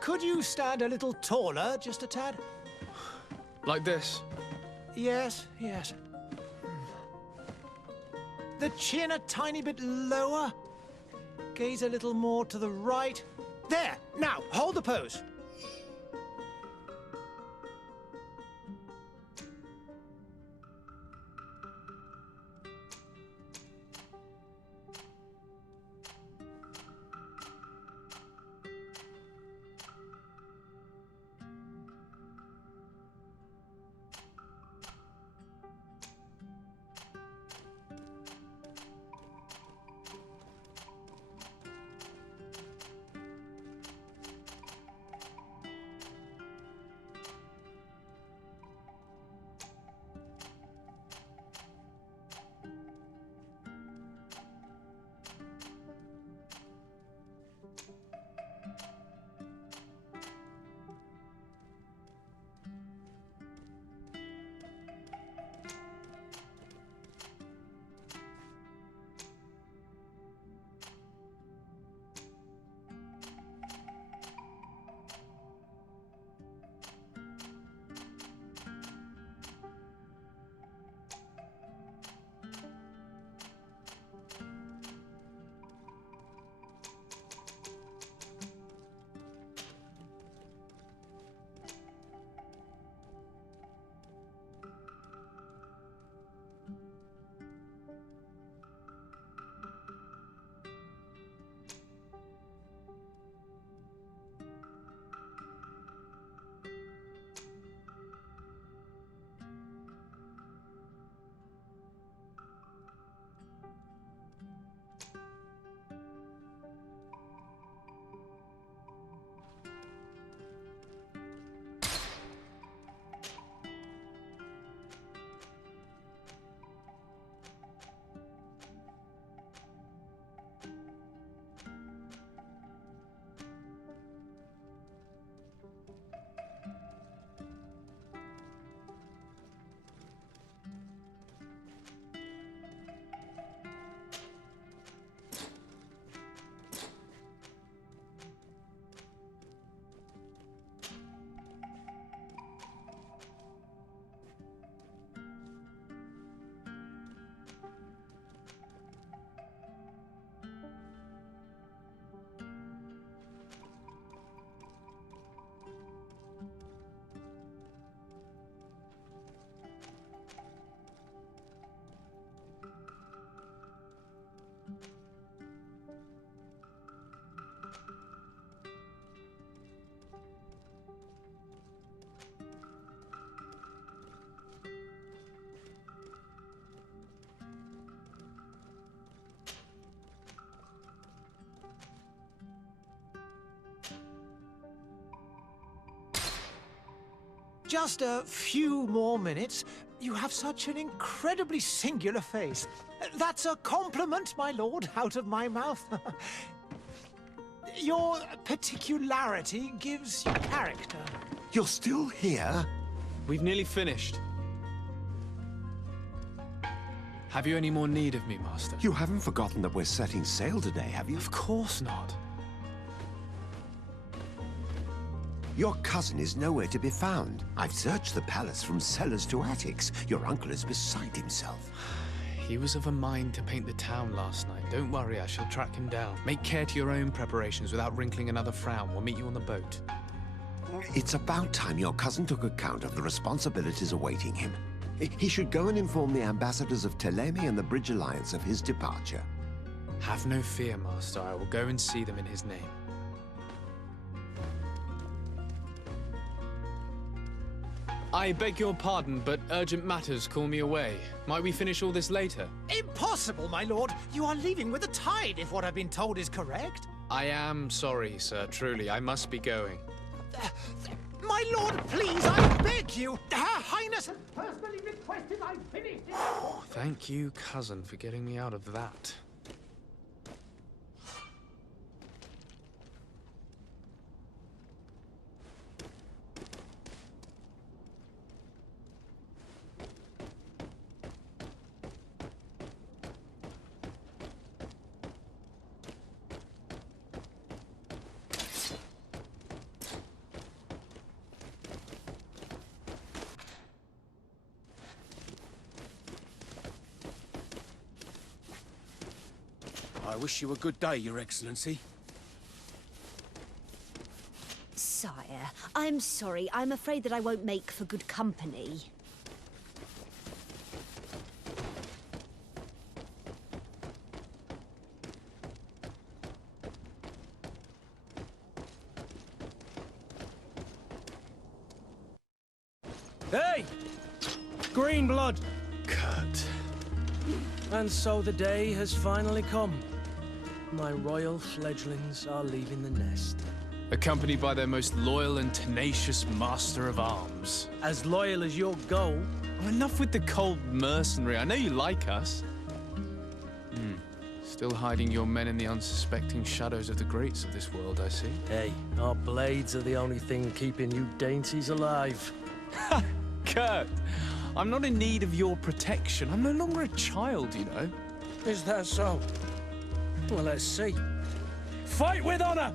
Could you stand a little taller, just a tad? Like this? Yes, yes. The chin a tiny bit lower. Gaze a little more to the right. There! Now, hold the pose. Just a few more minutes. You have such an incredibly singular face. That's a compliment, my lord, out of my mouth. Your particularity gives you character. You're still here? We've nearly finished. Have you any more need of me, Master? You haven't forgotten that we're setting sail today, have you? Of course not. Your cousin is nowhere to be found. I've searched the palace from cellars to attics. Your uncle is beside himself. He was of a mind to paint the town last night. Don't worry, I shall track him down. Make care to your own preparations without wrinkling another frown. We'll meet you on the boat. It's about time your cousin took account of the responsibilities awaiting him. He should go and inform the ambassadors of Telemi and the Bridge Alliance of his departure. Have no fear, Master. I will go and see them in his name. I beg your pardon, but urgent matters call me away. Might we finish all this later? Impossible, my lord. You are leaving with the tide, if what I've been told is correct. I am sorry, sir. Truly, I must be going. My lord, please, I beg you. Her Highness has personally requested I finish it. Oh, thank you, cousin, for getting me out of that. I wish you a good day, Your Excellency. Sire, I'm sorry. I'm afraid that I won't make for good company. Hey! Green blood! Kurt. And so the day has finally come. My royal fledglings are leaving the nest. Accompanied by their most loyal and tenacious master of arms. As loyal as your goal. Oh, enough with the cold mercenary. I know you like us. Still hiding your men in the unsuspecting shadows of the greats of this world, I see. Hey, our blades are the only thing keeping you dainties alive. Ha! Kurt, I'm not in need of your protection. I'm no longer a child, you know. Is that so? Well, let's see. Fight with honor!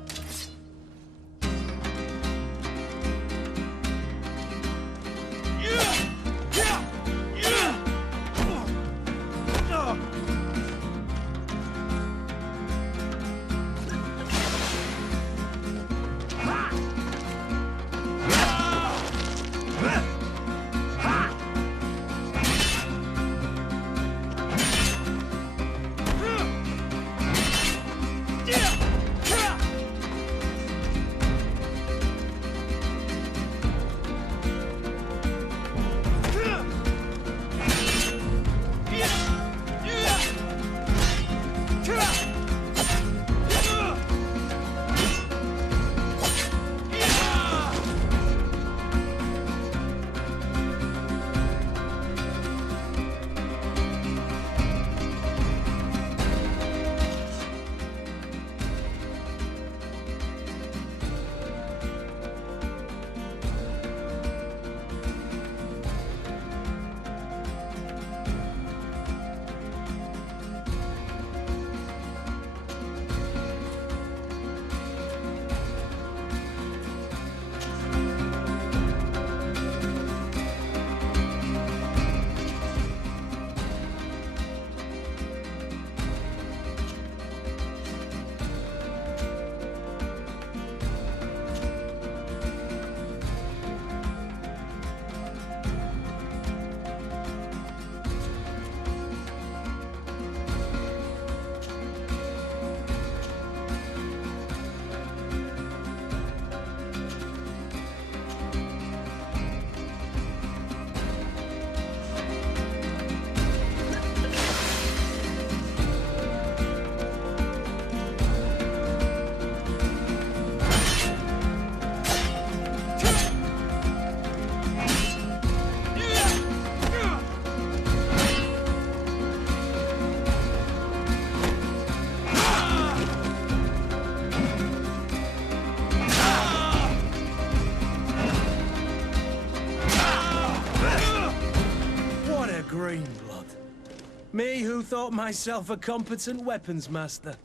Me who thought myself a competent weapons master.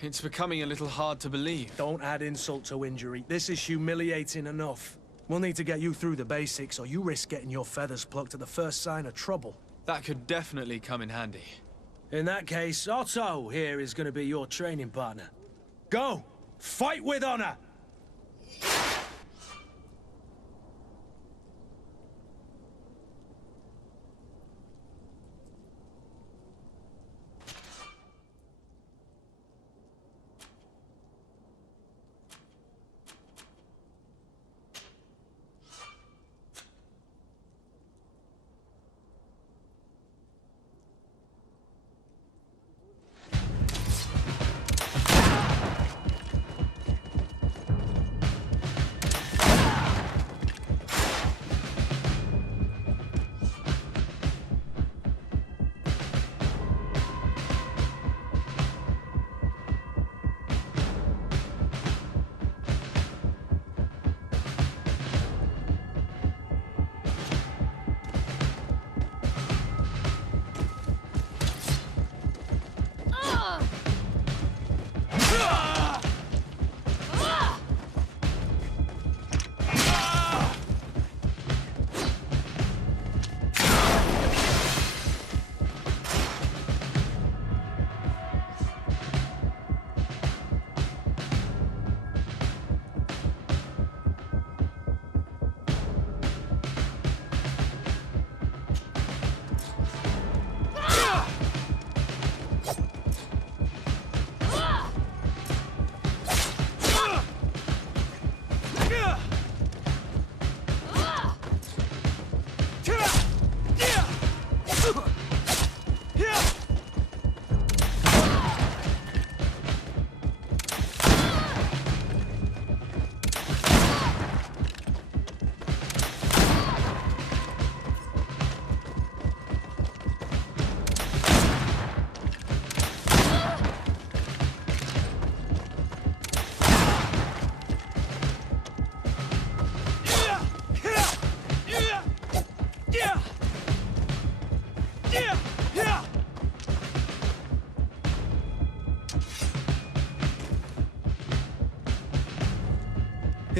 It's becoming a little hard to believe. Don't add insult to injury. This is humiliating enough. We'll need to get you through the basics, or you risk getting your feathers plucked at the first sign of trouble. That could definitely come in handy. In that case, Otto here is going to be your training partner. Go! Fight with honor!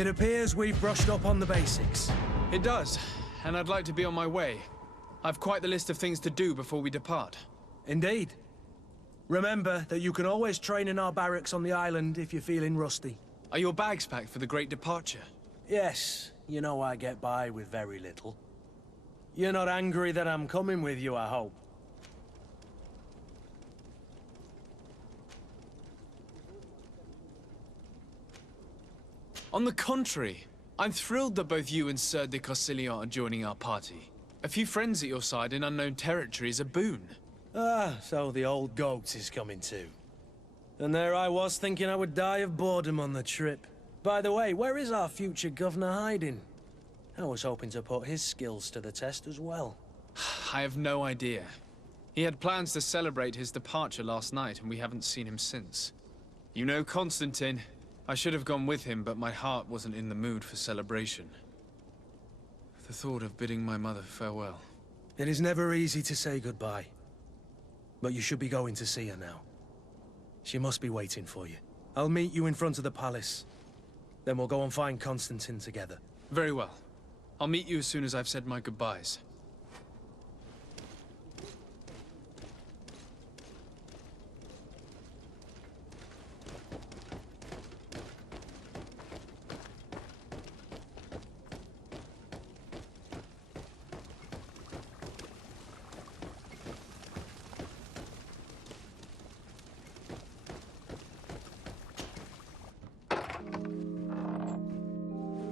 It appears we've brushed up on the basics. It does, and I'd like to be on my way. I've quite the list of things to do before we depart. Indeed. Remember that you can always train in our barracks on the island if you're feeling rusty. Are your bags packed for the great departure? Yes, you know I get by with very little. You're not angry that I'm coming with you, I hope. On the contrary, I'm thrilled that both you and Sir de Corsillon are joining our party. A few friends at your side in unknown territory is a boon. Ah, so the old goat is coming too. And there I was thinking I would die of boredom on the trip. By the way, where is our future governor hiding? I was hoping to put his skills to the test as well. I have no idea. He had plans to celebrate his departure last night, and we haven't seen him since. You know Constantine. I should have gone with him, but my heart wasn't in the mood for celebration. The thought of bidding my mother farewell. It is never easy to say goodbye. But you should be going to see her now. She must be waiting for you. I'll meet you in front of the palace. Then we'll go and find Constantine together. Very well. I'll meet you as soon as I've said my goodbyes.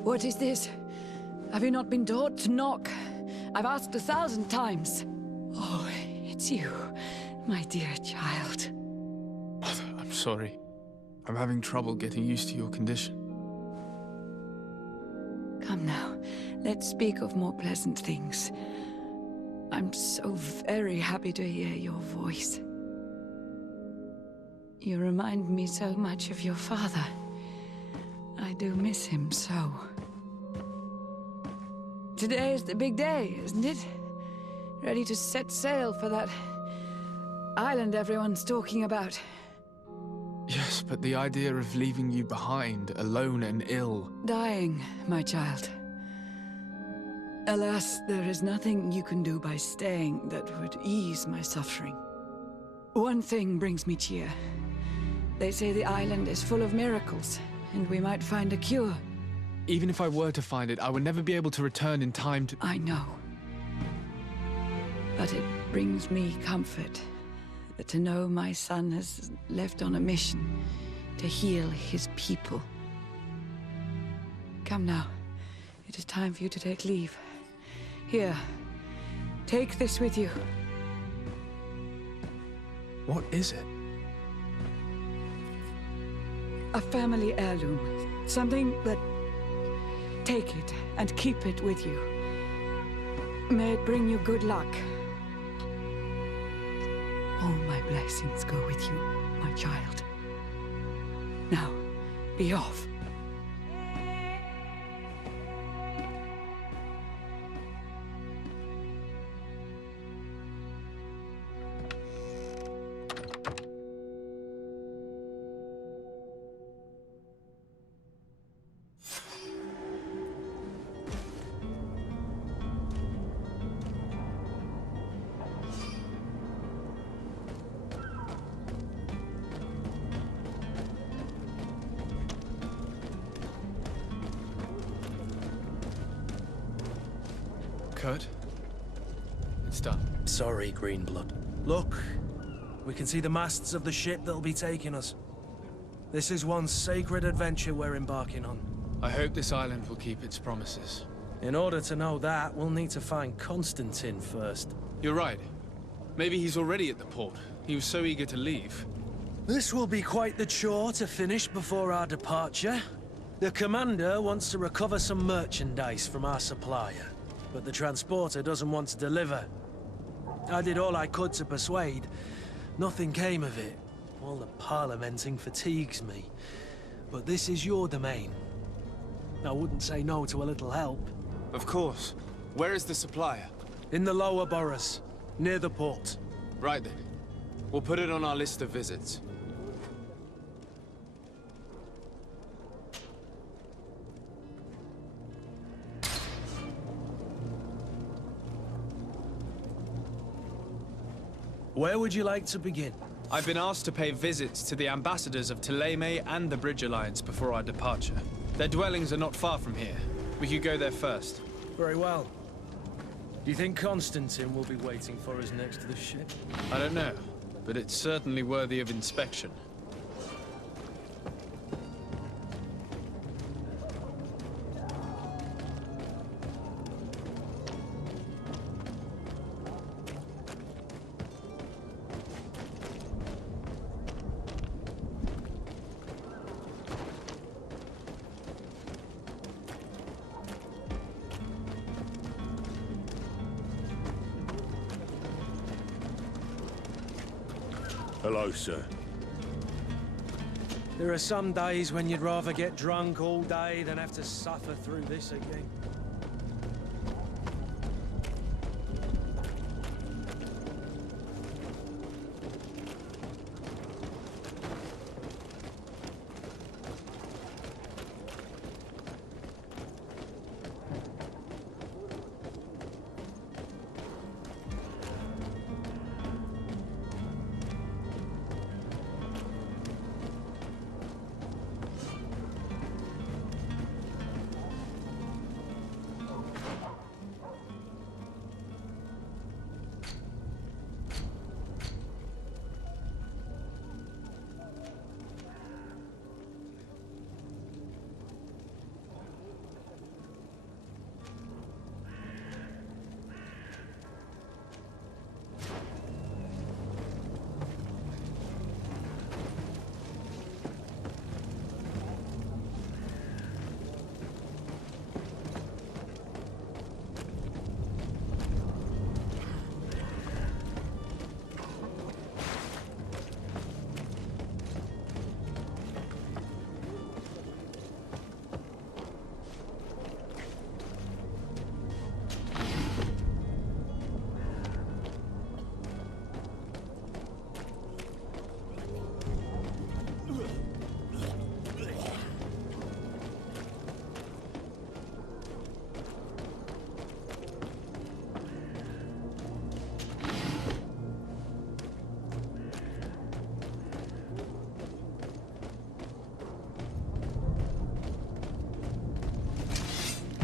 What is this? Have you not been taught to knock? I've asked 1,000 times. Oh, it's you, my dear child. Mother, I'm sorry. I'm having trouble getting used to your condition. Come now, let's speak of more pleasant things. I'm so very happy to hear your voice. You remind me so much of your father. I do miss him so. Today is the big day, isn't it? Ready to set sail for that island everyone's talking about. Yes, but the idea of leaving you behind, alone and ill... Dying, my child. Alas, there is nothing you can do by staying that would ease my suffering. One thing brings me cheer. They say the island is full of miracles, and we might find a cure. Even if I were to find it, I would never be able to return in time to... I know. But it brings me comfort to know my son has left on a mission to heal his people. Come now. It is time for you to take leave. Here, take this with you. What is it? A family heirloom. Something that... Take it and keep it with you. May it bring you good luck. All my blessings go with you, my child. Now, be off. Kurt? It's done. Sorry, Greenblood. Look, we can see the masts of the ship that'll be taking us. This is one sacred adventure we're embarking on. I hope this island will keep its promises. In order to know that, we'll need to find Constantine first. You're right. Maybe he's already at the port. He was so eager to leave. This will be quite the chore to finish before our departure. The commander wants to recover some merchandise from our supplier, but the transporter doesn't want to deliver. I did all I could to persuade. Nothing came of it. All the parliamenting fatigues me. But this is your domain. I wouldn't say no to a little help. Of course. Where is the supplier? In the lower boroughs, near the port. Right then. We'll put it on our list of visits. Where would you like to begin? I've been asked to pay visits to the ambassadors of Télémé and the Bridge Alliance before our departure. Their dwellings are not far from here. We could go there first. Very well. Do you think Constantine will be waiting for us next to the ship? I don't know, but it's certainly worthy of inspection. Hello, sir. There are some days when you'd rather get drunk all day than have to suffer through this again.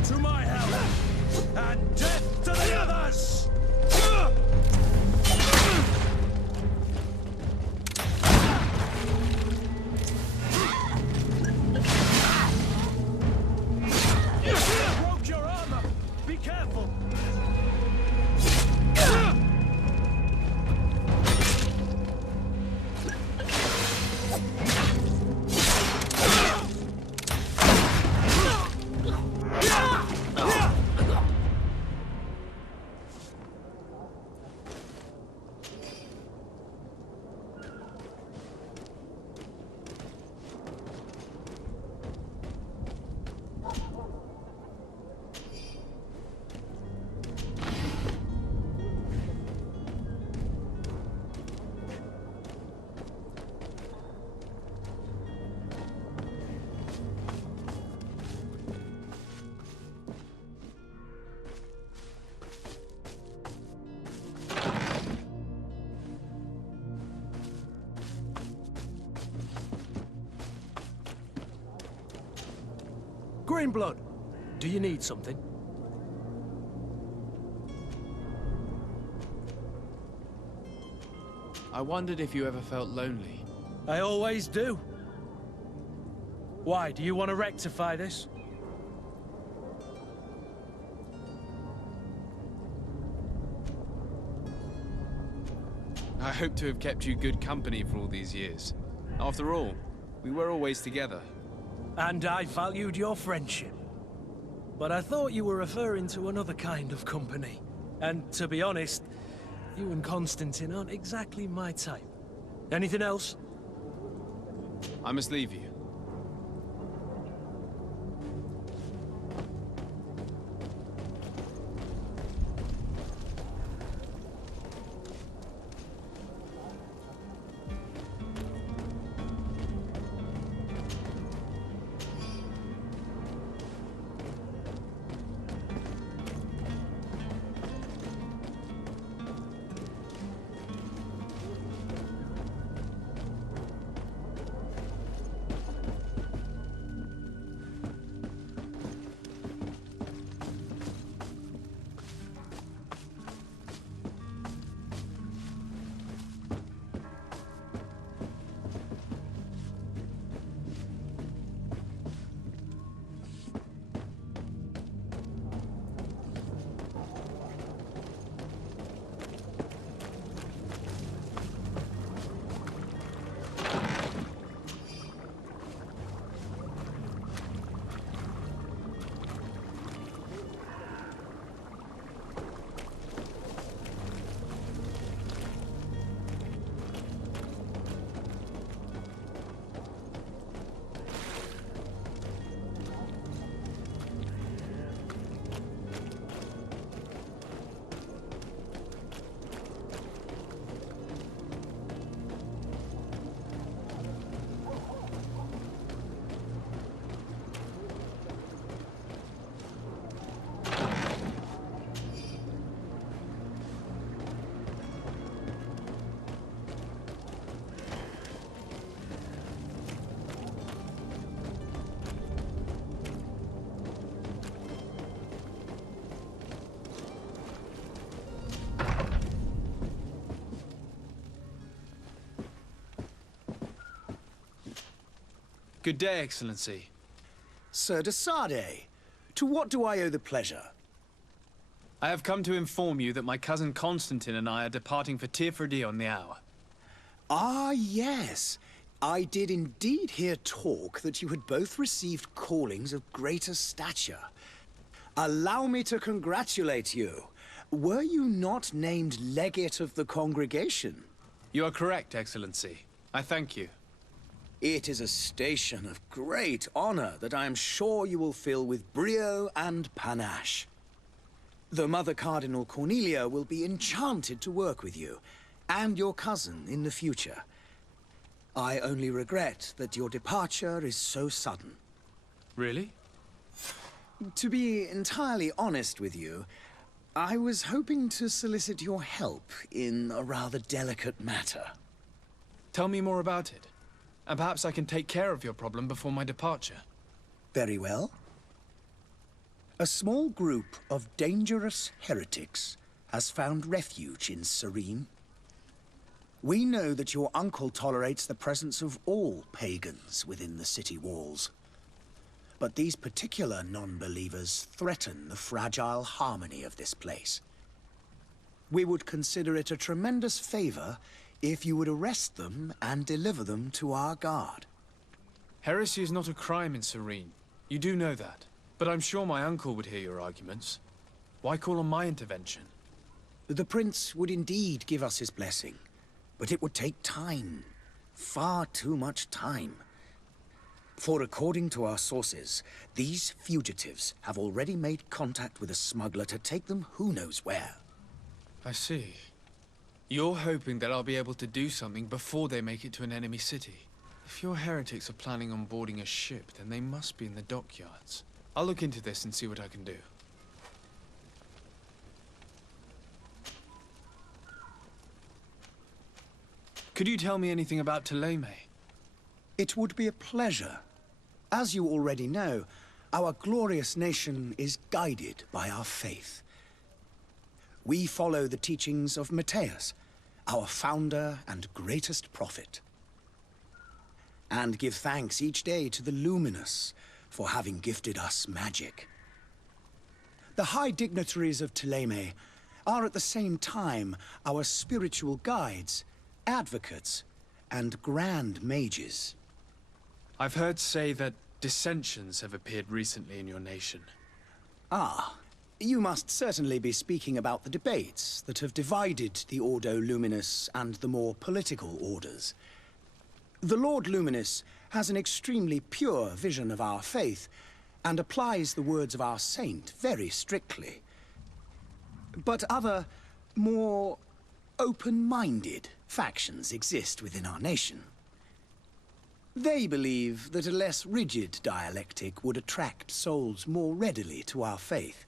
To my hell! And death to the others! Broke your armor! Be careful! Greenblood, do you need something? I wondered if you ever felt lonely. I always do. Why, do you want to rectify this? I hope to have kept you good company for all these years. After all, we were always together. And I valued your friendship. But I thought you were referring to another kind of company. And to be honest, you and Constantine aren't exactly my type. Anything else? I must leave you. Good day, Excellency. Sir de Sade, to what do I owe the pleasure? I have come to inform you that my cousin Constantine and I are departing for Tirfredi on the hour. Ah, yes. I did indeed hear talk that you had both received callings of greater stature. Allow me to congratulate you. Were you not named legate of the congregation? You are correct, Excellency. I thank you. It is a station of great honor that I am sure you will fill with brio and panache. The Mother Cardinal Cornelia will be enchanted to work with you, and your cousin in the future. I only regret that your departure is so sudden. Really? To be entirely honest with you, I was hoping to solicit your help in a rather delicate matter. Tell me more about it, and perhaps I can take care of your problem before my departure. Very well. A small group of dangerous heretics has found refuge in Serene. We know that your uncle tolerates the presence of all pagans within the city walls. But these particular non-believers threaten the fragile harmony of this place. We would consider it a tremendous favor if you would arrest them and deliver them to our guard. Heresy is not a crime in Serene. You do know that. But I'm sure my uncle would hear your arguments. Why call on my intervention? The Prince would indeed give us his blessing, but it would take time. Far too much time. For according to our sources, these fugitives have already made contact with a smuggler to take them who knows where. I see. You're hoping that I'll be able to do something before they make it to an enemy city. If your heretics are planning on boarding a ship, then they must be in the dockyards. I'll look into this and see what I can do. Could you tell me anything about Thélème? It would be a pleasure. As you already know, our glorious nation is guided by our faith. We follow the teachings of Matthias, our founder and greatest prophet. And give thanks each day to the Luminous for having gifted us magic. The high dignitaries of Thélème are at the same time our spiritual guides, advocates, and grand mages. I've heard say that dissensions have appeared recently in your nation. Ah, you must certainly be speaking about the debates that have divided the Ordo Luminous and the more political orders. The Lord Luminous has an extremely pure vision of our faith and applies the words of our saint very strictly. But other, more open-minded factions exist within our nation. They believe that a less rigid dialectic would attract souls more readily to our faith.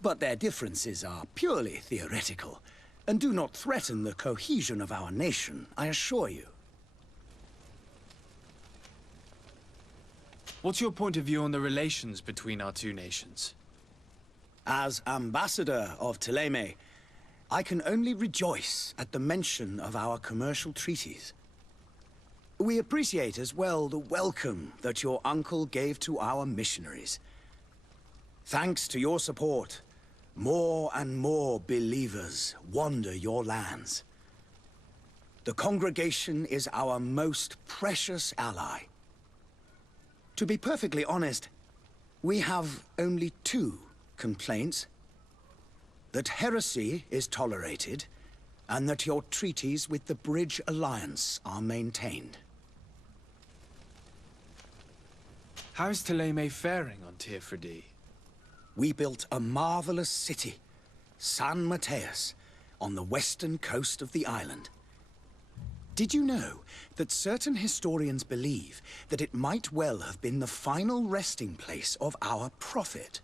But their differences are purely theoretical and do not threaten the cohesion of our nation, I assure you. What's your point of view on the relations between our two nations? As ambassador of Thélème, I can only rejoice at the mention of our commercial treaties. We appreciate as well the welcome that your uncle gave to our missionaries. Thanks to your support, more and more believers wander your lands. The congregation is our most precious ally. To be perfectly honest, we have only two complaints. That heresy is tolerated, and that your treaties with the Bridge Alliance are maintained. How is Thélème faring on Tirfredi? We built a marvelous city, San Matthias, on the western coast of the island. Did you know that certain historians believe that it might well have been the final resting place of our prophet?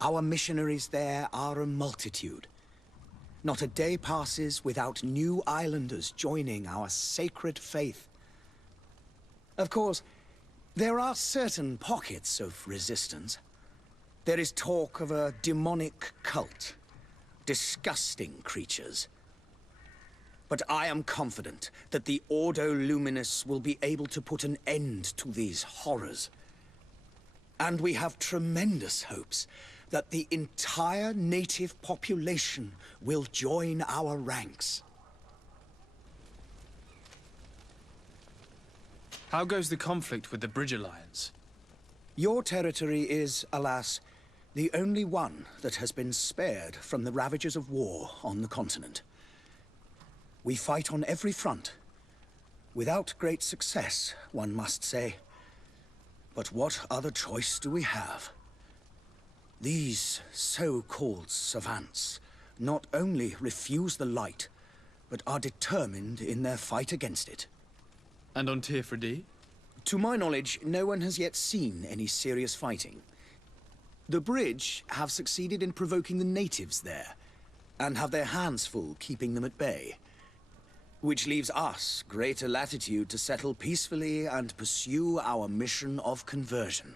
Our missionaries there are a multitude. Not a day passes without new islanders joining our sacred faith. Of course, there are certain pockets of resistance. There is talk of a demonic cult, disgusting creatures. But I am confident that the Ordo Luminous will be able to put an end to these horrors. And we have tremendous hopes that the entire native population will join our ranks. How goes the conflict with the Bridge Alliance? Your territory is, alas, the only one that has been spared from the ravages of war on the continent. We fight on every front. Without great success, one must say. But what other choice do we have? These so-called savants not only refuse the light, but are determined in their fight against it. And on Tirfredi? To my knowledge, no one has yet seen any serious fighting. The Bridge have succeeded in provoking the natives there, and have their hands full keeping them at bay. Which leaves us greater latitude to settle peacefully and pursue our mission of conversion.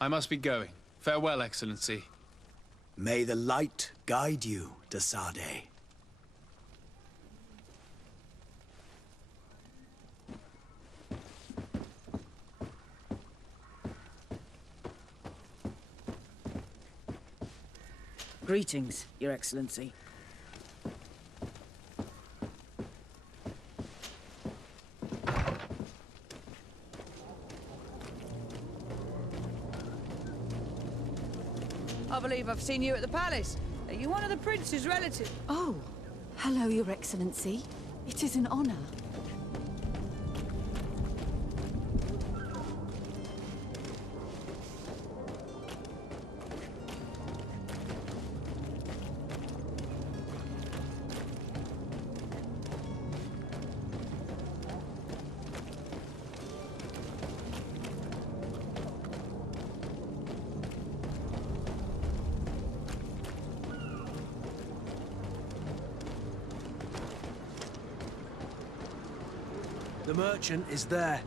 I must be going. Farewell, Excellency. May the light guide you, Desade. Greetings, Your Excellency. I believe I've seen you at the palace. Are you one of the prince's relatives? Oh, hello, Your Excellency. It is an honor. The merchant is there.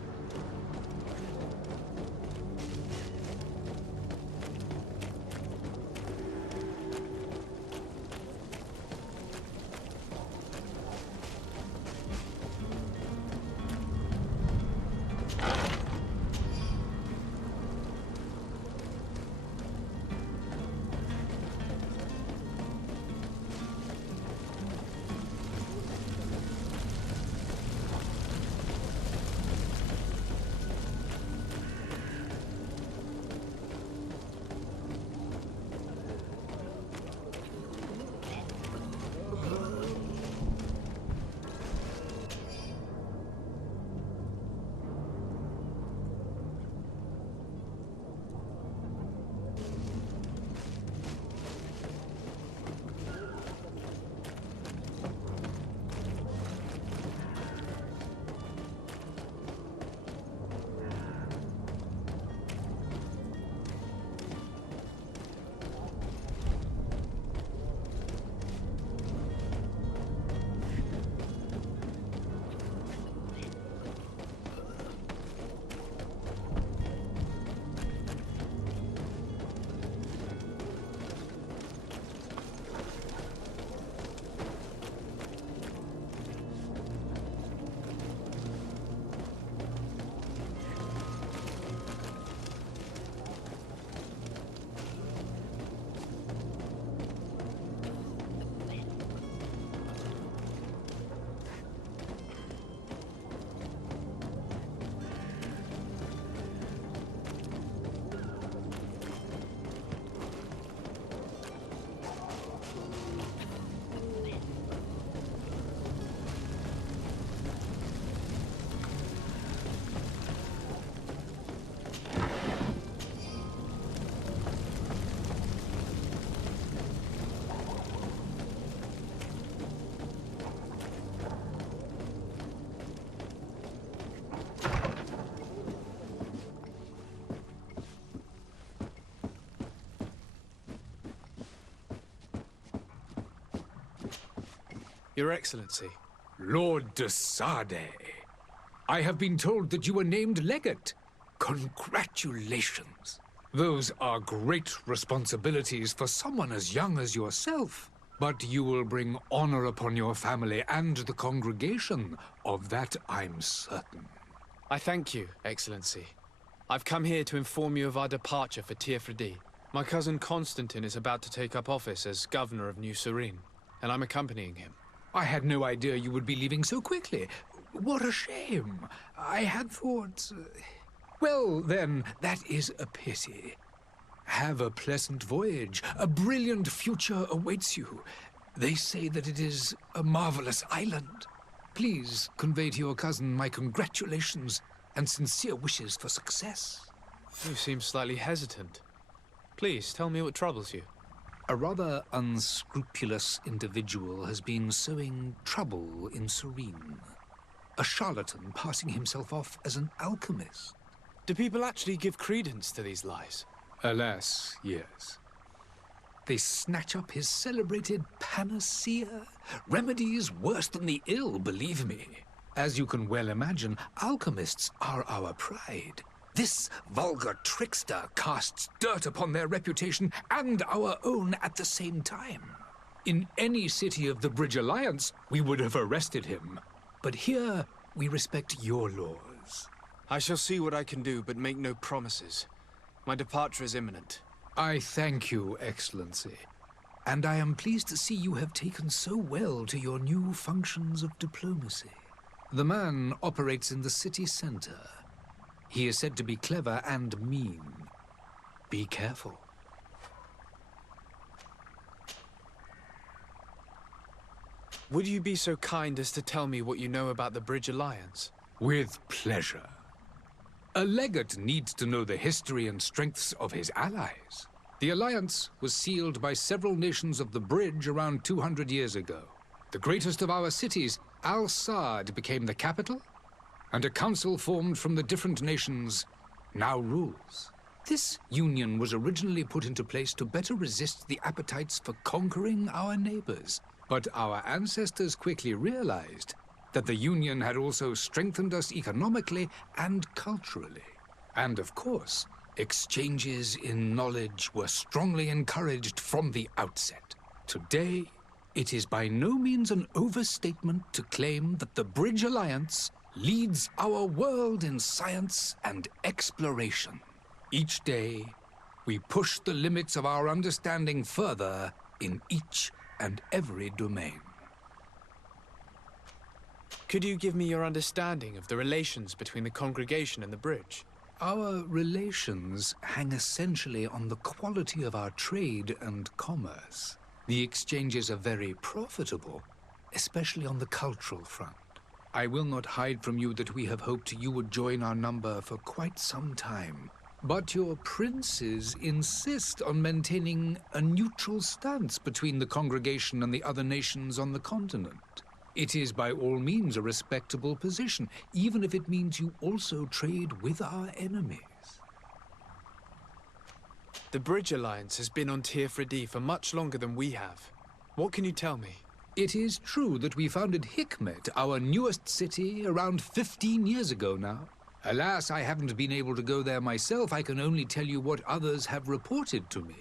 Your Excellency. Lord Desade, I have been told that you were named legate. Congratulations. Those are great responsibilities for someone as young as yourself. But you will bring honor upon your family and the congregation. Of that, I'm certain. I thank you, Excellency. I've come here to inform you of our departure for Tearfredi. My cousin Constantine is about to take up office as governor of New Serene, and I'm accompanying him. I had no idea you would be leaving so quickly. What a shame. I had thought... Well, then, that is a pity. Have a pleasant voyage. A brilliant future awaits you. They say that it is a marvelous island. Please convey to your cousin my congratulations and sincere wishes for success. You seem slightly hesitant. Please, tell me what troubles you. A rather unscrupulous individual has been sowing trouble in Serene. A charlatan passing himself off as an alchemist. Do people actually give credence to these lies? Alas, yes. They snatch up his celebrated panacea. Remedies worse than the ill, believe me. As you can well imagine, alchemists are our pride. This vulgar trickster casts dirt upon their reputation and our own at the same time. In any city of the Bridge Alliance, we would have arrested him. But here, we respect your laws. I shall see what I can do, but make no promises. My departure is imminent. I thank you, Excellency. And I am pleased to see you have taken so well to your new functions of diplomacy. The man operates in the city center. He is said to be clever and mean. Be careful. Would you be so kind as to tell me what you know about the Bridge Alliance? With pleasure. A legate needs to know the history and strengths of his allies. The alliance was sealed by several nations of the Bridge around 200 years ago. The greatest of our cities, Al-Saad, became the capital, and a council formed from the different nations now rules. This union was originally put into place to better resist the appetites for conquering our neighbors. But our ancestors quickly realized that the union had also strengthened us economically and culturally. And of course, exchanges in knowledge were strongly encouraged from the outset. Today, it is by no means an overstatement to claim that the Bridge Alliance leads our world in science and exploration. Each day, we push the limits of our understanding further in each and every domain. Could you give me your understanding of the relations between the congregation and the Bridge? Our relations hang essentially on the quality of our trade and commerce. The exchanges are very profitable, especially on the cultural front. I will not hide from you that we have hoped you would join our number for quite some time. But your princes insist on maintaining a neutral stance between the congregation and the other nations on the continent. It is by all means a respectable position, even if it means you also trade with our enemies. The Bridge Alliance has been on Tearfredi for much longer than we have. What can you tell me? It is true that we founded Hikmet, our newest city, around 15 years ago now. Alas, I haven't been able to go there myself. I can only tell you what others have reported to me.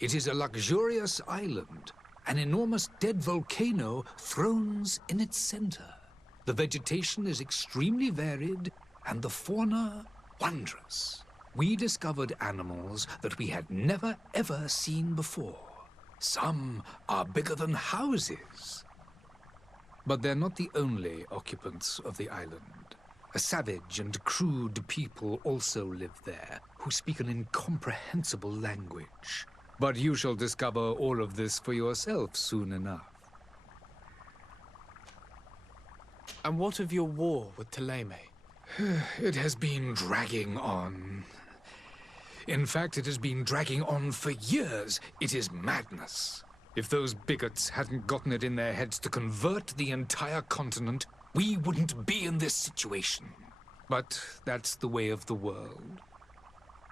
It is a luxurious island. An enormous dead volcano thrones in its center. The vegetation is extremely varied, and the fauna wondrous. We discovered animals that we had never ever seen before. Some are bigger than houses. But they're not the only occupants of the island. A savage and crude people also live there, who speak an incomprehensible language. But you shall discover all of this for yourself soon enough. And what of your war with Thélème? It has been dragging on. In fact, it has been dragging on for years. It is madness. If those bigots hadn't gotten it in their heads to convert the entire continent, we wouldn't be in this situation. But that's the way of the world.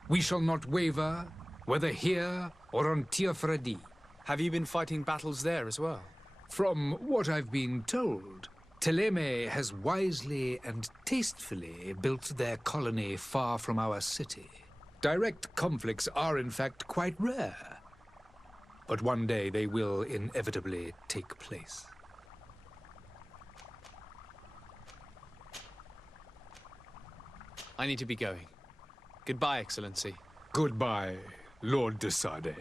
We shall not waver, whether here or on Tearfredi. Have you been fighting battles there as well? From what I've been told, Thélème has wisely and tastefully built their colony far from our city. Direct conflicts are, in fact, quite rare. But one day they will inevitably take place. I need to be going. Goodbye, Excellency. Goodbye, Lord de Sade.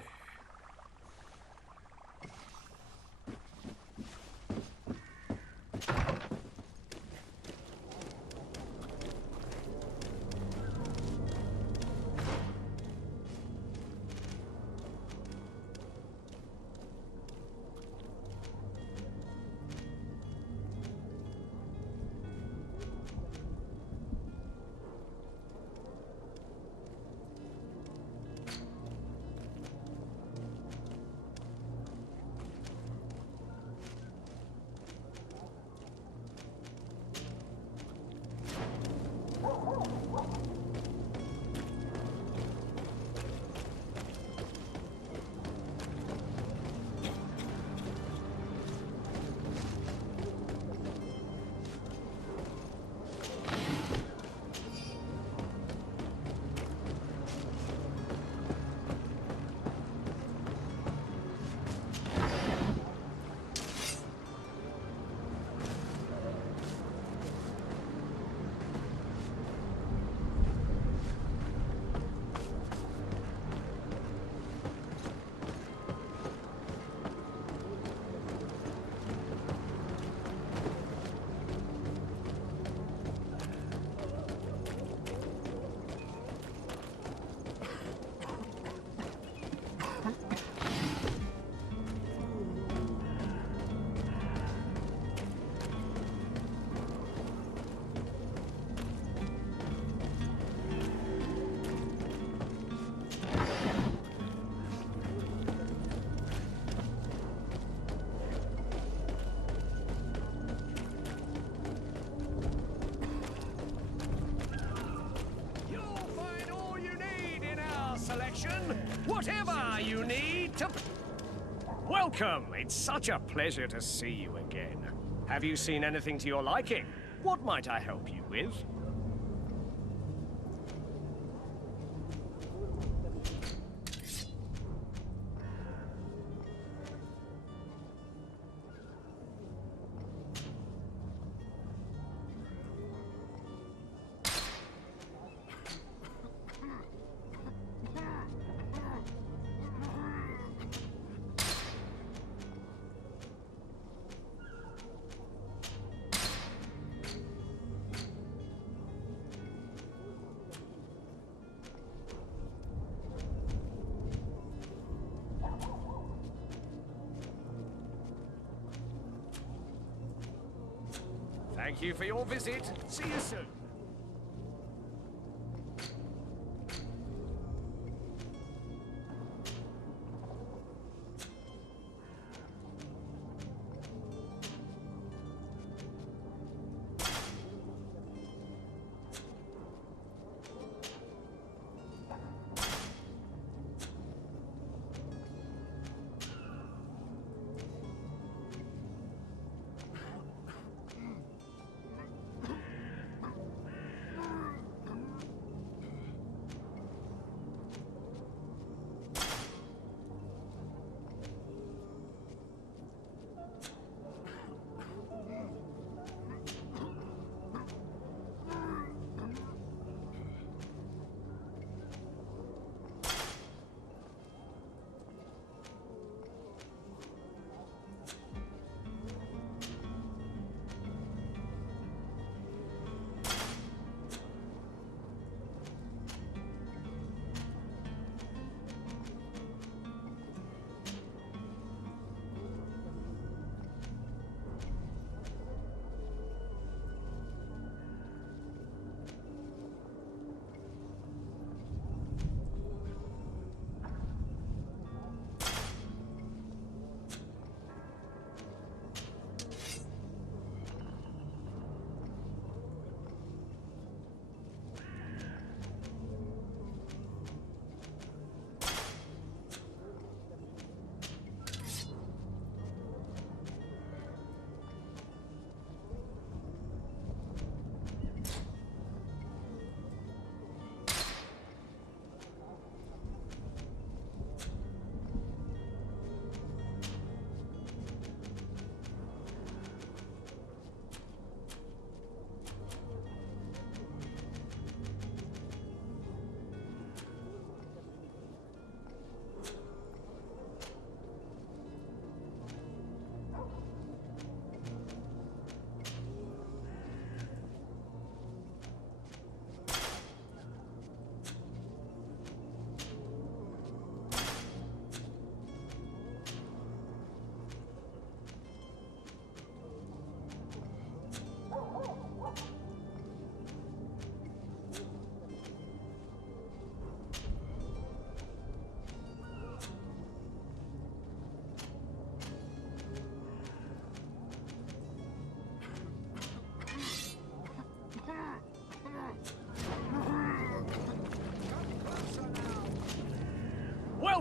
Whatever you need to... Welcome! It's such a pleasure to see you again. Have you seen anything to your liking? What might I help you with? Thank you for your visit. See you soon.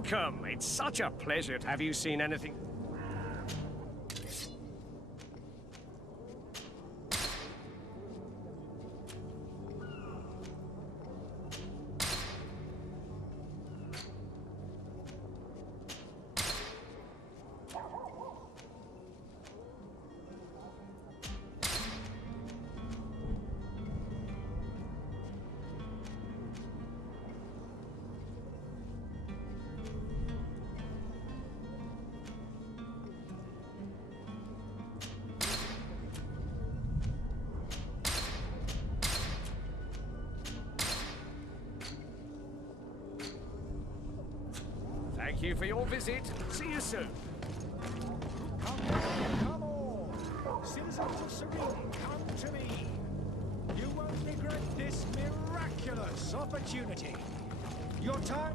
Welcome! It's such a pleasure to have you seen anything. Thank you for your visit. See you soon. Come all! Citizens of Serene, come to me! You won't regret this miraculous opportunity. Your time...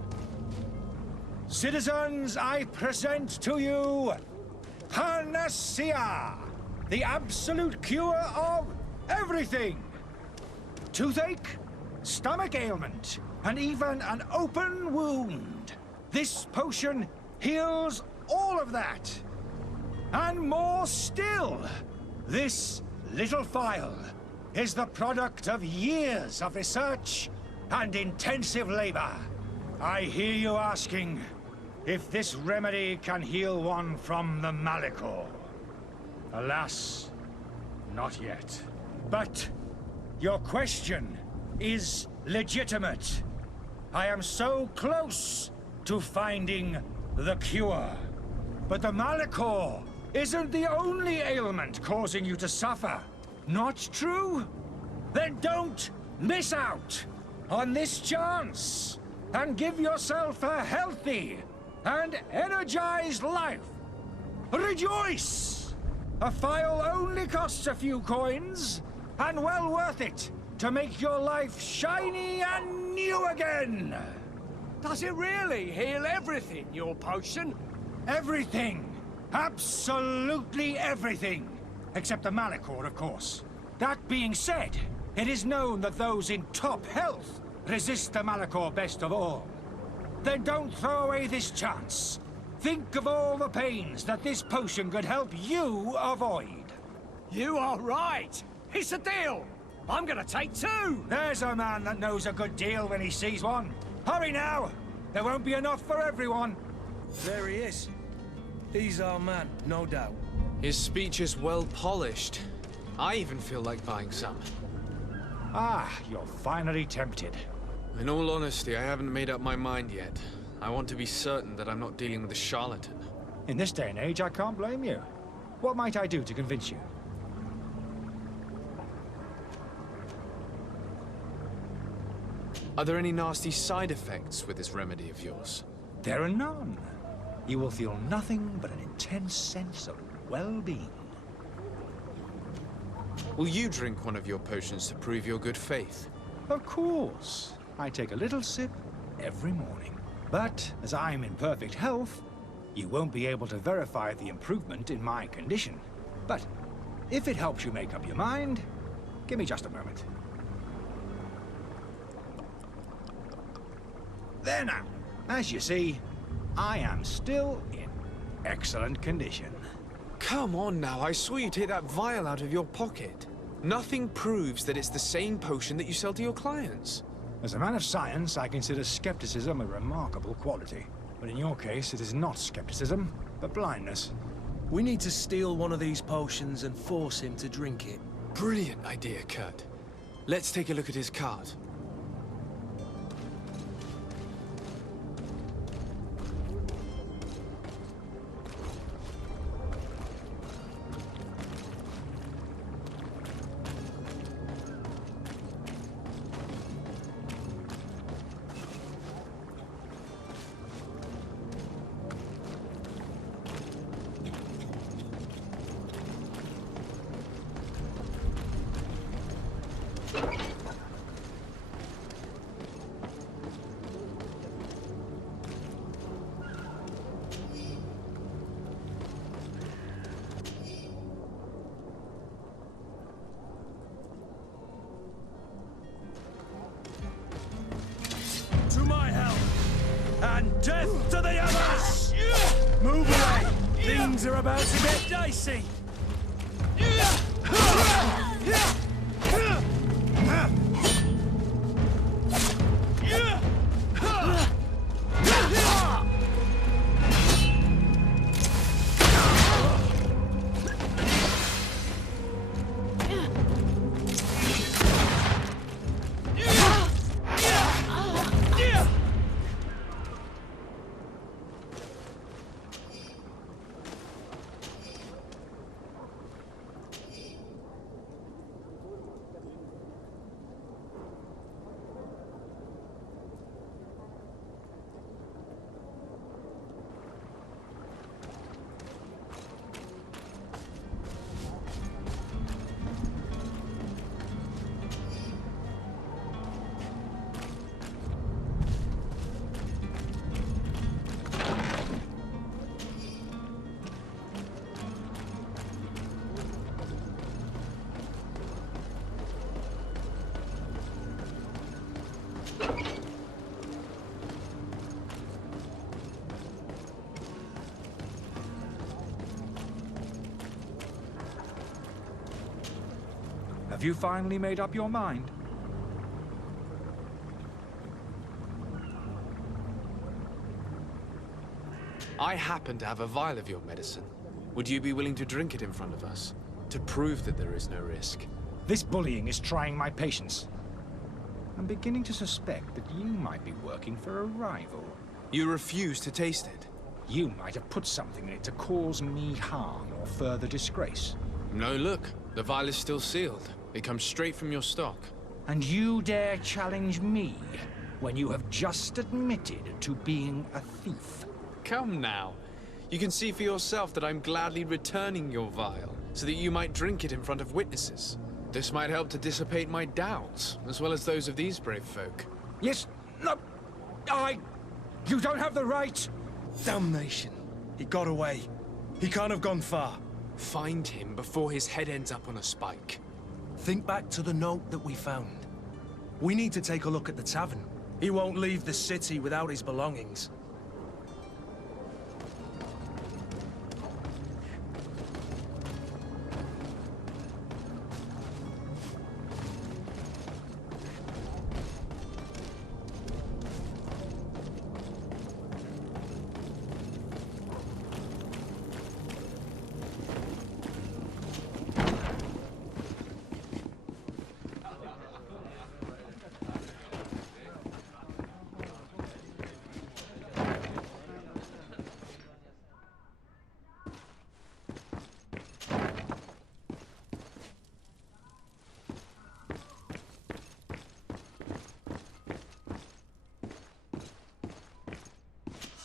Citizens, I present to you... Panacea! The absolute cure of everything! Toothache, stomach ailment, and even an open wound. This potion heals all of that. And more still. This little phial is the product of years of research and intensive labor. I hear you asking if this remedy can heal one from the Malachor. Alas, not yet. But your question is legitimate. I am so close to finding the cure. But the Malachor isn't the only ailment causing you to suffer. Not true? Then don't miss out on this chance and give yourself a healthy and energized life. Rejoice! A phial only costs a few coins, and well worth it to make your life shiny and new again. Does it really heal everything, your potion? Everything! Absolutely everything! Except the Malachor, of course. That being said, it is known that those in top health resist the Malachor best of all. Then don't throw away this chance. Think of all the pains that this potion could help you avoid. You are right! It's a deal! I'm gonna take two! There's a man that knows a good deal when he sees one. Hurry now! There won't be enough for everyone. There he is. He's our man, no doubt. His speech is well polished. I even feel like buying some. Ah, you're finally tempted. In all honesty, I haven't made up my mind yet. I want to be certain that I'm not dealing with a charlatan. In this day and age, I can't blame you. What might I do to convince you? Are there any nasty side effects with this remedy of yours? There are none. You will feel nothing but an intense sense of well-being. Will you drink one of your potions to prove your good faith? Of course. I take a little sip every morning. But as I'm in perfect health, you won't be able to verify the improvement in my condition. But if it helps you make up your mind, give me just a moment. There now. As you see, I am still in excellent condition. Come on now, I saw you take that vial out of your pocket. Nothing proves that it's the same potion that you sell to your clients. As a man of science, I consider skepticism a remarkable quality. But in your case, it is not skepticism, but blindness. We need to steal one of these potions and force him to drink it. Brilliant idea, Kurt. Let's take a look at his card. Things are about to get dicey. Have you finally made up your mind? I happen to have a vial of your medicine. Would you be willing to drink it in front of us? To prove that there is no risk? This bullying is trying my patience. I'm beginning to suspect that you might be working for a rival. You refuse to taste it? You might have put something in it to cause me harm or further disgrace. No, look. The vial is still sealed. It comes straight from your stock. And you dare challenge me when you have just admitted to being a thief? Come now. You can see for yourself that I'm gladly returning your vial, so that you might drink it in front of witnesses. This might help to dissipate my doubts, as well as those of these brave folk. Yes, no, you don't have the right! Damnation. He got away. He can't have gone far. Find him before his head ends up on a spike. Think back to the note that we found. We need to take a look at the tavern. He won't leave the city without his belongings.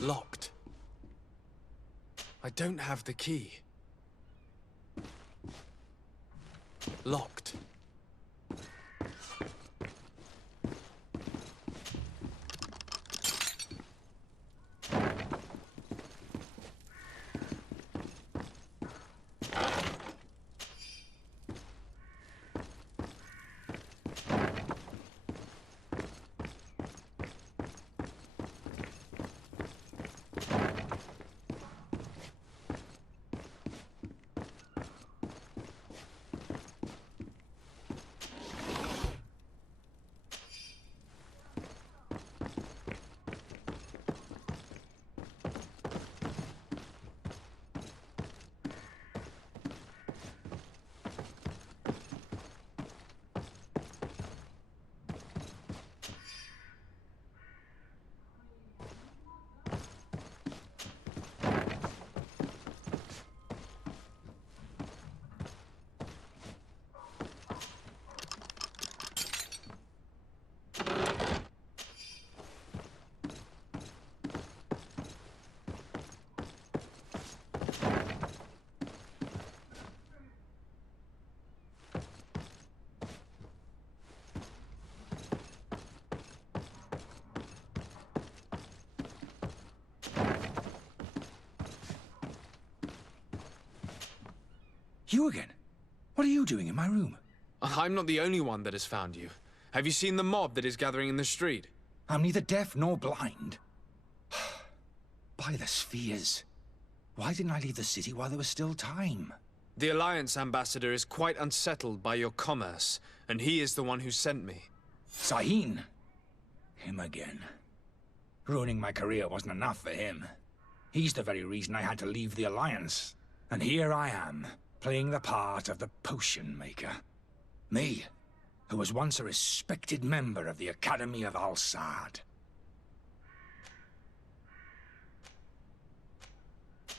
Locked. I don't have the key. Locked. You again? What are you doing in my room? I'm not the only one that has found you. Have you seen the mob that is gathering in the street? I'm neither deaf nor blind. By the spheres. Why didn't I leave the city while there was still time? The Alliance ambassador is quite unsettled by your commerce, and he is the one who sent me. Sahin? Him again. Ruining my career wasn't enough for him. He's the very reason I had to leave the Alliance. And here I am, playing the part of the potion maker. Me, who was once a respected member of the Academy of Al-Sad.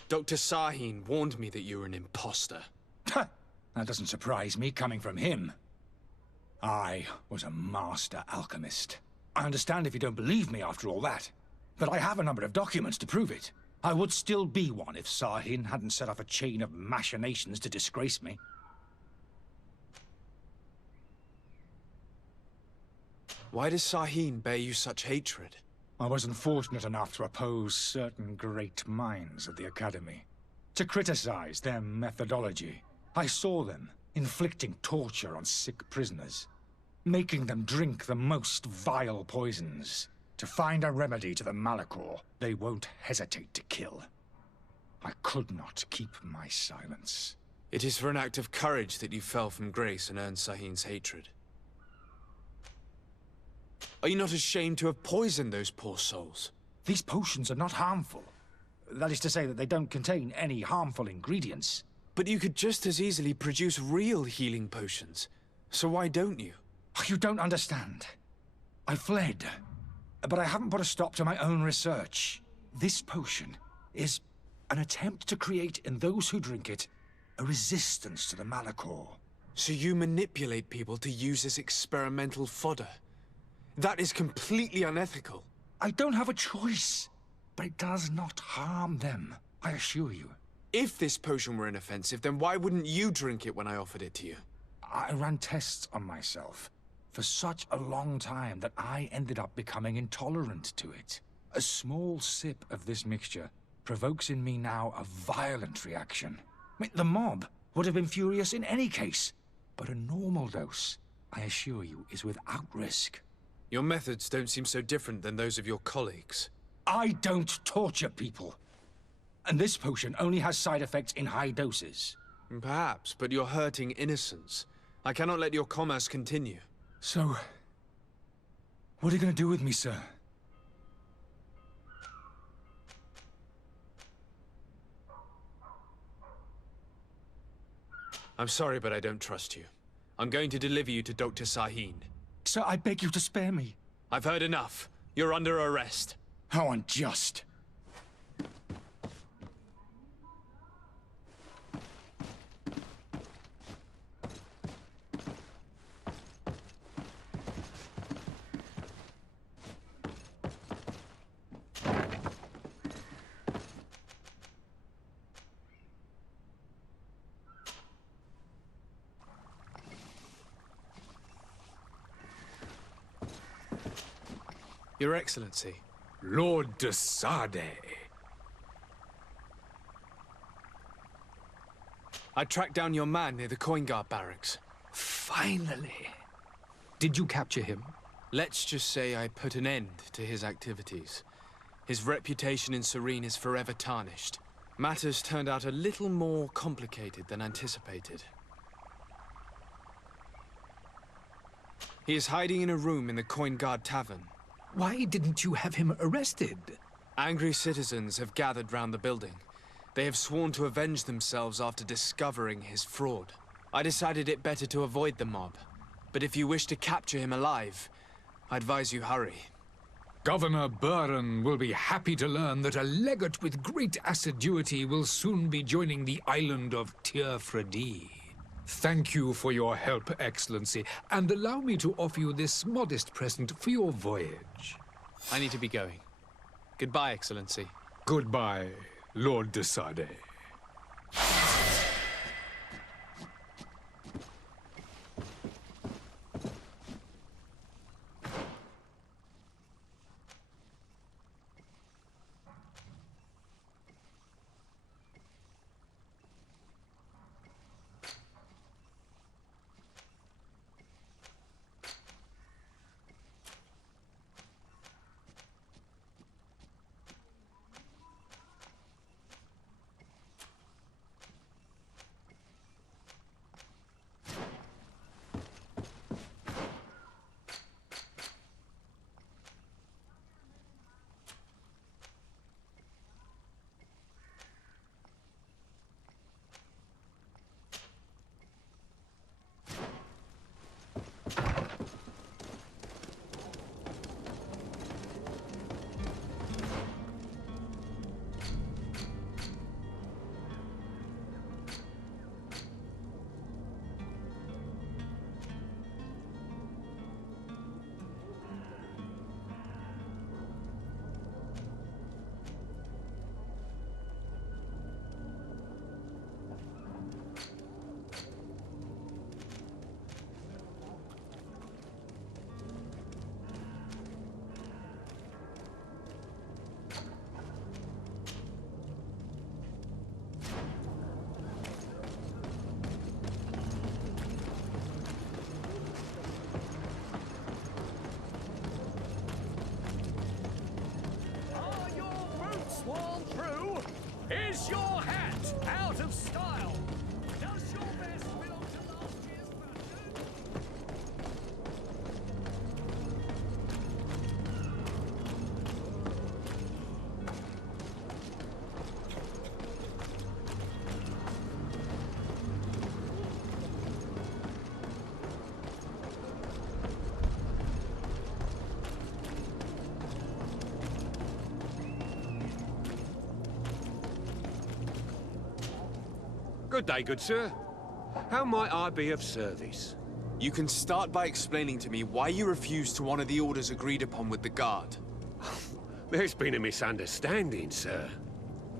Dr. Sahin warned me that you were an imposter. That doesn't surprise me, coming from him. I was a master alchemist. I understand if you don't believe me after all that, but I have a number of documents to prove it. I would still be one if Sahin hadn't set off a chain of machinations to disgrace me. Why does Sahin bear you such hatred? I wasn't fortunate enough to oppose certain great minds of the Academy, to criticize their methodology. I saw them inflicting torture on sick prisoners, making them drink the most vile poisons. To find a remedy to the Malachor, they won't hesitate to kill. I could not keep my silence. It is for an act of courage that you fell from grace and earned Sahin's hatred. Are you not ashamed to have poisoned those poor souls? These potions are not harmful. That is to say that they don't contain any harmful ingredients. But you could just as easily produce real healing potions. So why don't you? You don't understand. I fled, but I haven't put a stop to my own research. This potion is an attempt to create in those who drink it a resistance to the Malachor. So you manipulate people to use as experimental fodder? That is completely unethical. I don't have a choice, but it does not harm them, I assure you. If this potion were inoffensive, then why wouldn't you drink it when I offered it to you? I ran tests on myself for such a long time that I ended up becoming intolerant to it. A small sip of this mixture provokes in me now a violent reaction. I mean, the mob would have been furious in any case, but a normal dose, I assure you, is without risk. Your methods don't seem so different than those of your colleagues. I don't torture people. And this potion only has side effects in high doses. Perhaps, but you're hurting innocents. I cannot let your commerce continue. So, what are you going to do with me, sir? I'm sorry, but I don't trust you. I'm going to deliver you to Dr. Sahin. Sir, I beg you to spare me. I've heard enough. You're under arrest. How unjust. Your Excellency. Lord de Sade. I tracked down your man near the Coin Guard barracks. Finally. Did you capture him? Let's just say I put an end to his activities. His reputation in Serene is forever tarnished. Matters turned out a little more complicated than anticipated. He is hiding in a room in the Coin Guard Tavern. Why didn't you have him arrested? Angry citizens have gathered round the building. They have sworn to avenge themselves after discovering his fraud. I decided it better to avoid the mob. But if you wish to capture him alive, I advise you hurry. Governor Buren will be happy to learn that a legate with great assiduity will soon be joining the island of Tir-Fredi. Thank you for your help, Excellency, and allow me to offer you this modest present for your voyage. I need to be going. Goodbye, Excellency. Goodbye, Lord de Sade. Good day, good sir. How might I be of service? You can start by explaining to me why you refuse to honor the orders agreed upon with the guard. There's been a misunderstanding, sir.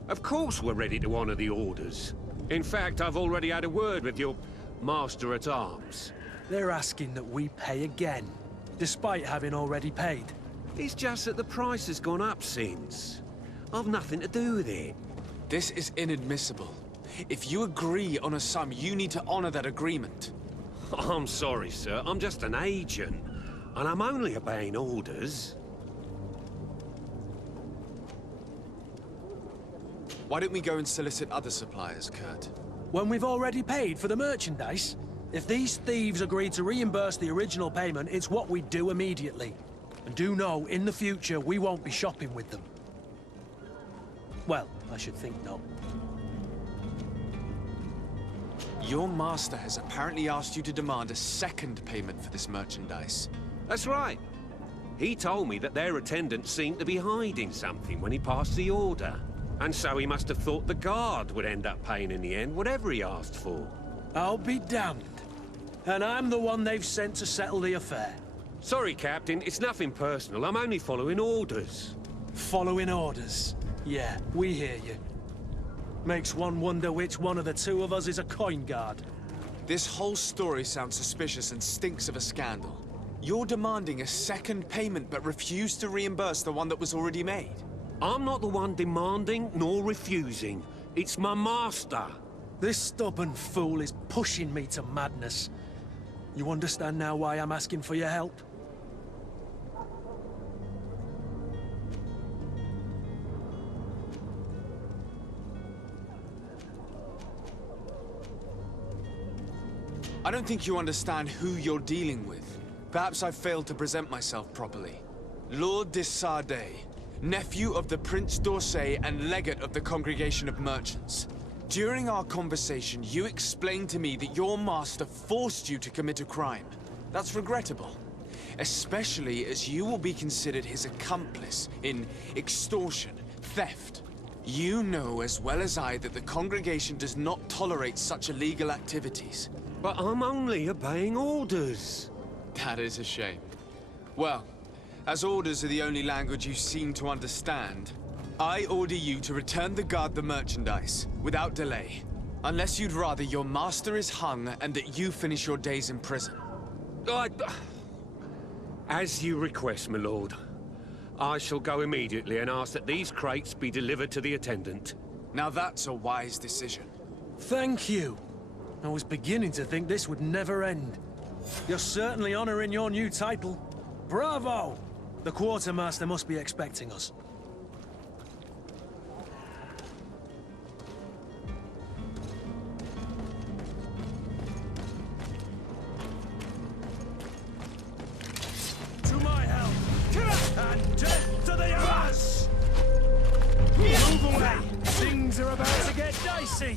Of course we're ready to honor the orders. In fact, I've already had a word with your master-at-arms. They're asking that we pay again, despite having already paid. It's just that the price has gone up since. I've nothing to do with it. This is inadmissible. If you agree on a sum, you need to honor that agreement. I'm sorry, sir. I'm just an agent. And I'm only obeying orders. Why don't we go and solicit other suppliers, Kurt? When we've already paid for the merchandise? If these thieves agree to reimburse the original payment, it's what we do immediately. And do know, in the future, we won't be shopping with them. Well, I should think not. Your master has apparently asked you to demand a second payment for this merchandise. That's right. He told me that their attendant seemed to be hiding something when he passed the order. And so he must have thought the guard would end up paying in the end, whatever he asked for. I'll be damned. And I'm the one they've sent to settle the affair. Sorry, Captain, it's nothing personal. I'm only following orders. Following orders? Yeah, we hear you. Makes one wonder which one of the two of us is a coin guard. This whole story sounds suspicious and stinks of a scandal. You're demanding a second payment but refuse to reimburse the one that was already made. I'm not the one demanding nor refusing. It's my master. This stubborn fool is pushing me to madness. You understand now why I'm asking for your help? I don't think you understand who you're dealing with. Perhaps I failed to present myself properly. Lord de Sardet, nephew of the Prince d'Orsay and legate of the Congregation of Merchants. During our conversation, you explained to me that your master forced you to commit a crime. That's regrettable, especially as you will be considered his accomplice in extortion, theft. You know as well as I that the congregation does not tolerate such illegal activities. But I'm only obeying orders. That is a shame. Well, as orders are the only language you seem to understand, I order you to return the guard the merchandise, without delay. Unless you'd rather your master is hung and that you finish your days in prison. As you request, my lord. I shall go immediately and ask that these crates be delivered to the attendant. Now that's a wise decision. Thank you. I was beginning to think this would never end. You're certainly honoring your new title. Bravo! The quartermaster must be expecting us. To my help! And death to the others! Move away! Things are about to get dicey!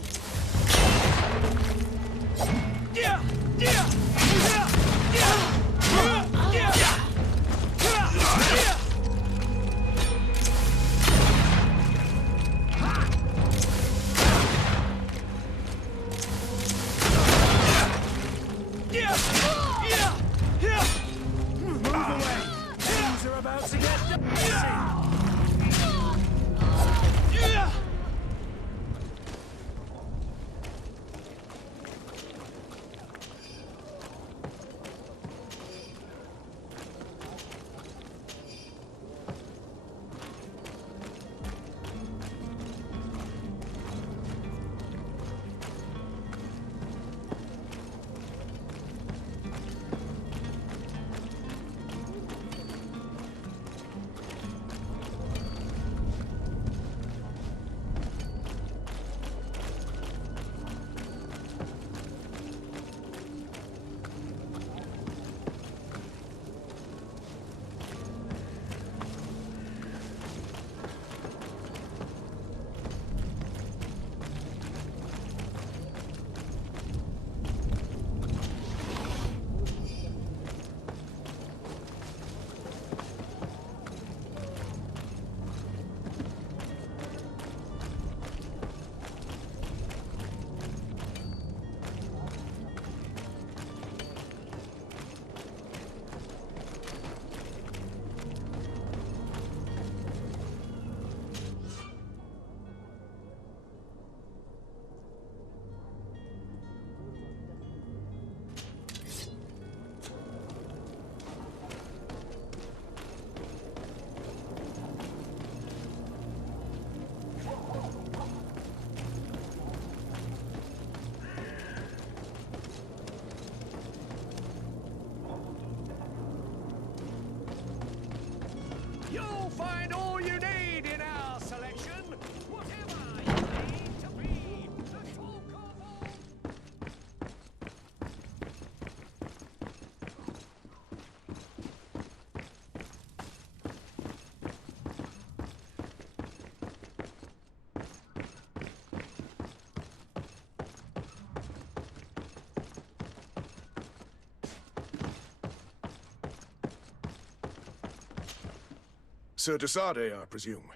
Sir Desade, I presume.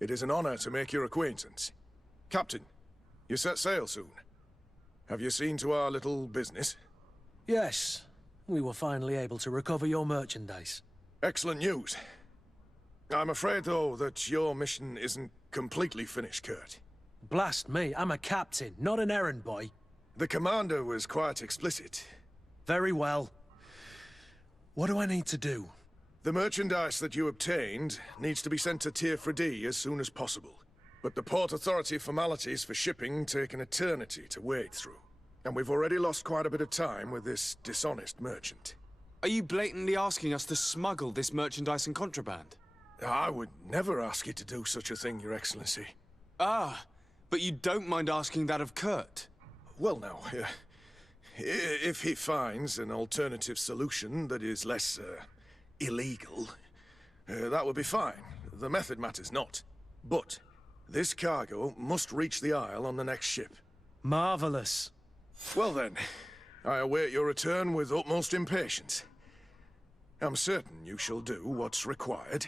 It is an honor to make your acquaintance. Captain, you set sail soon. Have you seen to our little business? Yes. We were finally able to recover your merchandise. Excellent news. I'm afraid, though, that your mission isn't completely finished, Kurt. Blast me, I'm a captain, not an errand boy. The commander was quite explicit. Very well. What do I need to do? The merchandise that you obtained needs to be sent to Tier 4D as soon as possible. But the Port Authority formalities for shipping take an eternity to wade through. And we've already lost quite a bit of time with this dishonest merchant. Are you blatantly asking us to smuggle this merchandise and contraband? I would never ask you to do such a thing, Your Excellency. Ah, but you don't mind asking that of Kurt? Well, now, if he finds an alternative solution that is less, illegal, that would be fine. The method matters not. But this cargo must reach the Isle on the next ship. Marvelous. Well then, I await your return with utmost impatience. I'm certain you shall do what's required.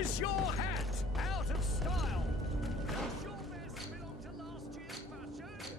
Is your hat out of style? Does your vest belong to last year's fashion?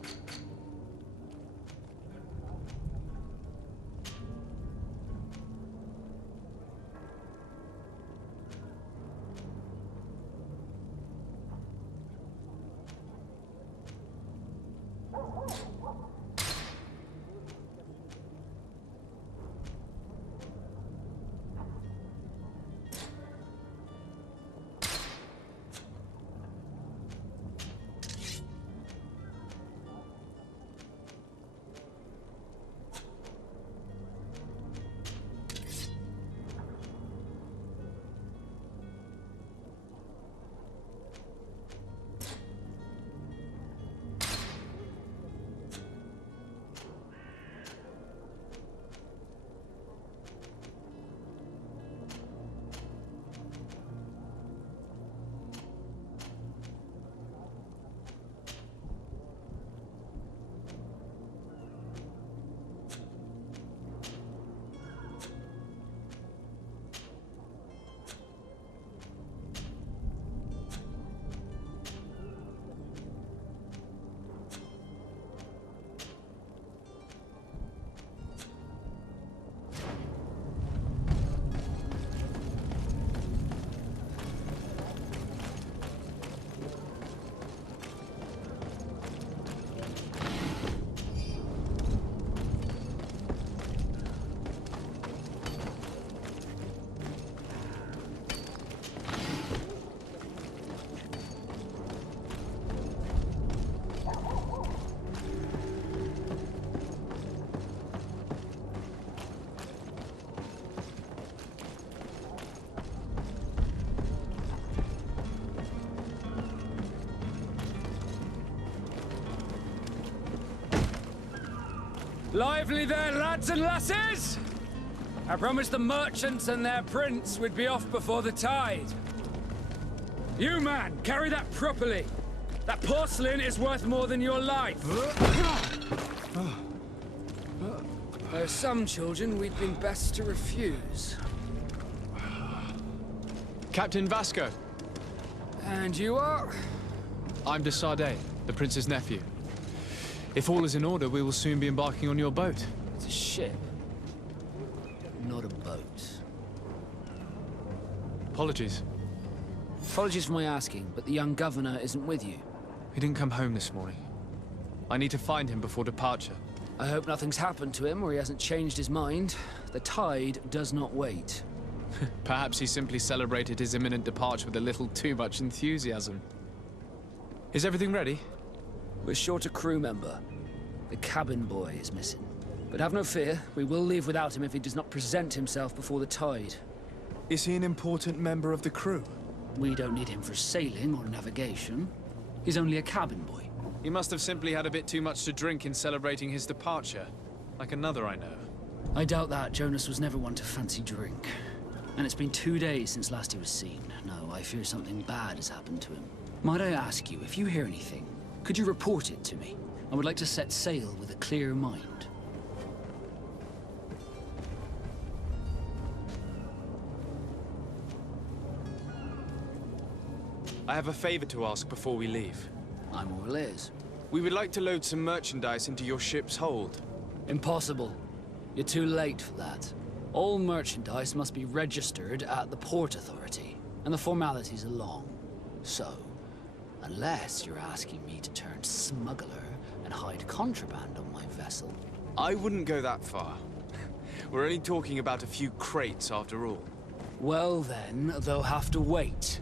Lively there, lads and lasses! I promised the merchants and their prince we'd be off before the tide. You, man, carry that properly. That porcelain is worth more than your life. There are some children we'd been best to refuse. Captain Vasco. And you are? I'm Desade, the prince's nephew. If all is in order, we will soon be embarking on your boat. It's a ship, not a boat. Apologies. Apologies for my asking, but the young governor isn't with you. He didn't come home this morning. I need to find him before departure. I hope nothing's happened to him or he hasn't changed his mind. The tide does not wait. Perhaps he simply celebrated his imminent departure with a little too much enthusiasm. Is everything ready? We're short a crew member. The cabin boy is missing. But have no fear, we will leave without him if he does not present himself before the tide. Is he an important member of the crew? We don't need him for sailing or navigation. He's only a cabin boy. He must have simply had a bit too much to drink in celebrating his departure. Like another I know. I doubt that. Jonas was never one to fancy drink. And it's been 2 days since last he was seen. No, I fear something bad has happened to him. Might I ask you, if you hear anything, could you report it to me? I would like to set sail with a clear mind. I have a favor to ask before we leave. I'm all ears. We would like to load some merchandise into your ship's hold. Impossible. You're too late for that. All merchandise must be registered at the Port Authority, and the formalities are long. So, unless you're asking me to turn smuggler and hide contraband on my vessel... I wouldn't go that far. We're only talking about a few crates after all. Well then, they'll have to wait.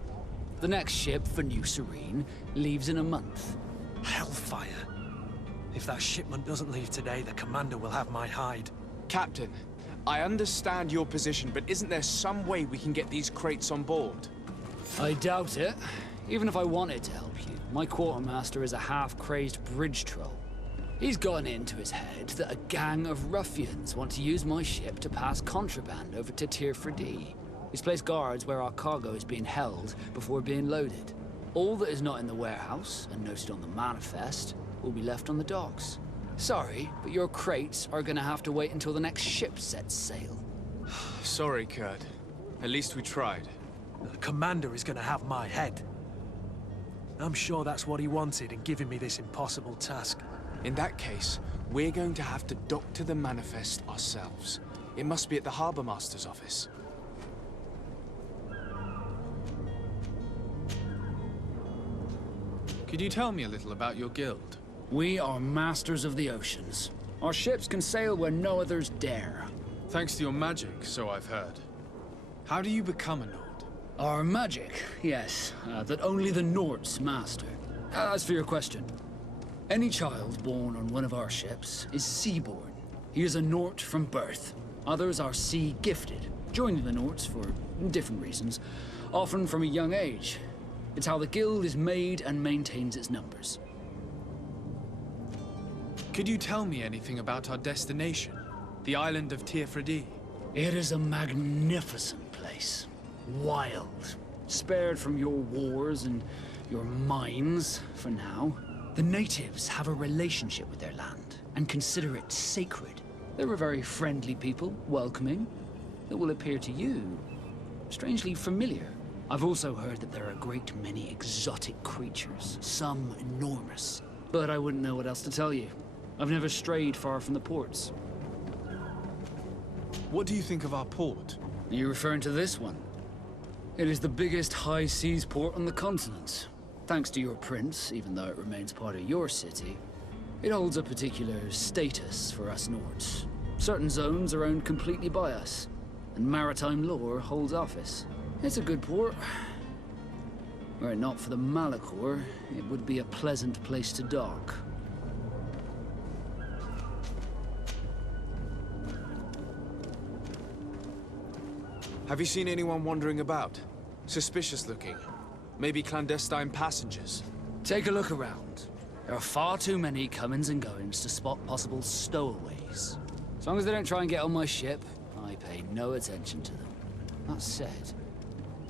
The next ship for New Serene leaves in a month. Hellfire. If that shipment doesn't leave today, the commander will have my hide. Captain, I understand your position, but isn't there some way we can get these crates on board? I doubt it. Even if I wanted to help you, my quartermaster is a half-crazed bridge troll. He's gotten into his head that a gang of ruffians want to use my ship to pass contraband over to Tirfredi. He's placed guards where our cargo is being held before being loaded. All that is not in the warehouse, and noted on the manifest, will be left on the docks. Sorry, but your crates are gonna have to wait until the next ship sets sail. Sorry, Kurt. At least we tried. The commander is gonna have my head. I'm sure that's what he wanted in giving me this impossible task. In that case, we're going to have to doctor the manifest ourselves. It must be at the Harbour Master's office. Could you tell me a little about your guild? We are masters of the oceans. Our ships can sail where no others dare. Thanks to your magic, so I've heard. How do you become a Nord? Our magic, yes, that only the Nords master. As for your question, any child born on one of our ships is sea-born. He is a Nord from birth. Others are sea-gifted, joining the Nords for different reasons, often from a young age. It's how the guild is made and maintains its numbers. Could you tell me anything about our destination? The island of Tirfredi? It is a magnificent place. Wild. Spared from your wars and your mines, for now. The natives have a relationship with their land, and consider it sacred. They're a very friendly people, welcoming. That will appear to you strangely familiar. I've also heard that there are a great many exotic creatures, some enormous. But I wouldn't know what else to tell you. I've never strayed far from the ports. What do you think of our port? Are you referring to this one? It is the biggest high seas port on the continent. Thanks to your prince, even though it remains part of your city, it holds a particular status for us Nords. Certain zones are owned completely by us, and maritime law holds office. It's a good port. Were it not for the Malachor, it would be a pleasant place to dock. Have you seen anyone wandering about? Suspicious looking. Maybe clandestine passengers? Take a look around. There are far too many comings and goings to spot possible stowaways. As long as they don't try and get on my ship, I pay no attention to them. That said,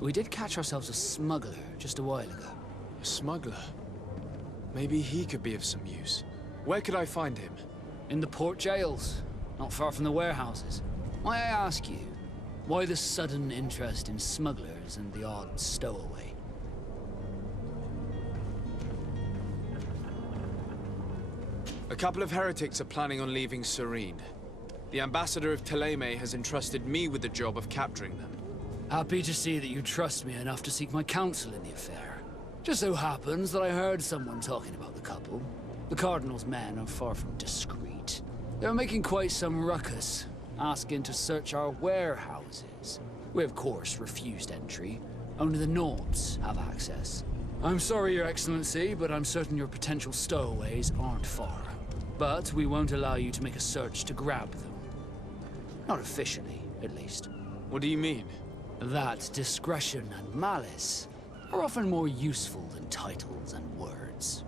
we did catch ourselves a smuggler just a while ago. A smuggler? Maybe he could be of some use. Where could I find him? In the port jails, not far from the warehouses. May I ask you, why the sudden interest in smugglers and the odd stowaway? A couple of heretics are planning on leaving Serene. The ambassador of Thélème has entrusted me with the job of capturing them. Happy to see that you trust me enough to seek my counsel in the affair. Just so happens that I heard someone talking about the couple. The Cardinal's men are far from discreet. They're making quite some ruckus, asking to search our warehouses. We, of course, refused entry. Only the Nords have access. I'm sorry, Your Excellency, but I'm certain your potential stowaways aren't far. But we won't allow you to make a search to grab them. Not officially, at least. What do you mean? That discretion and malice are often more useful than titles and words.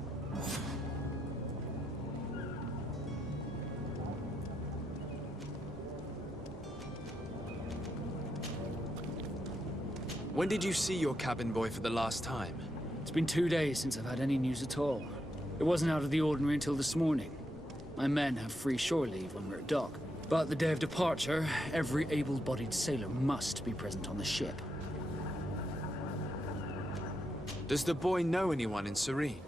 When did you see your cabin boy for the last time? It's been 2 days since I've had any news at all. It wasn't out of the ordinary until this morning. My men have free shore leave when we're at dock. But the day of departure, every able-bodied sailor must be present on the ship. Does the boy know anyone in Serene?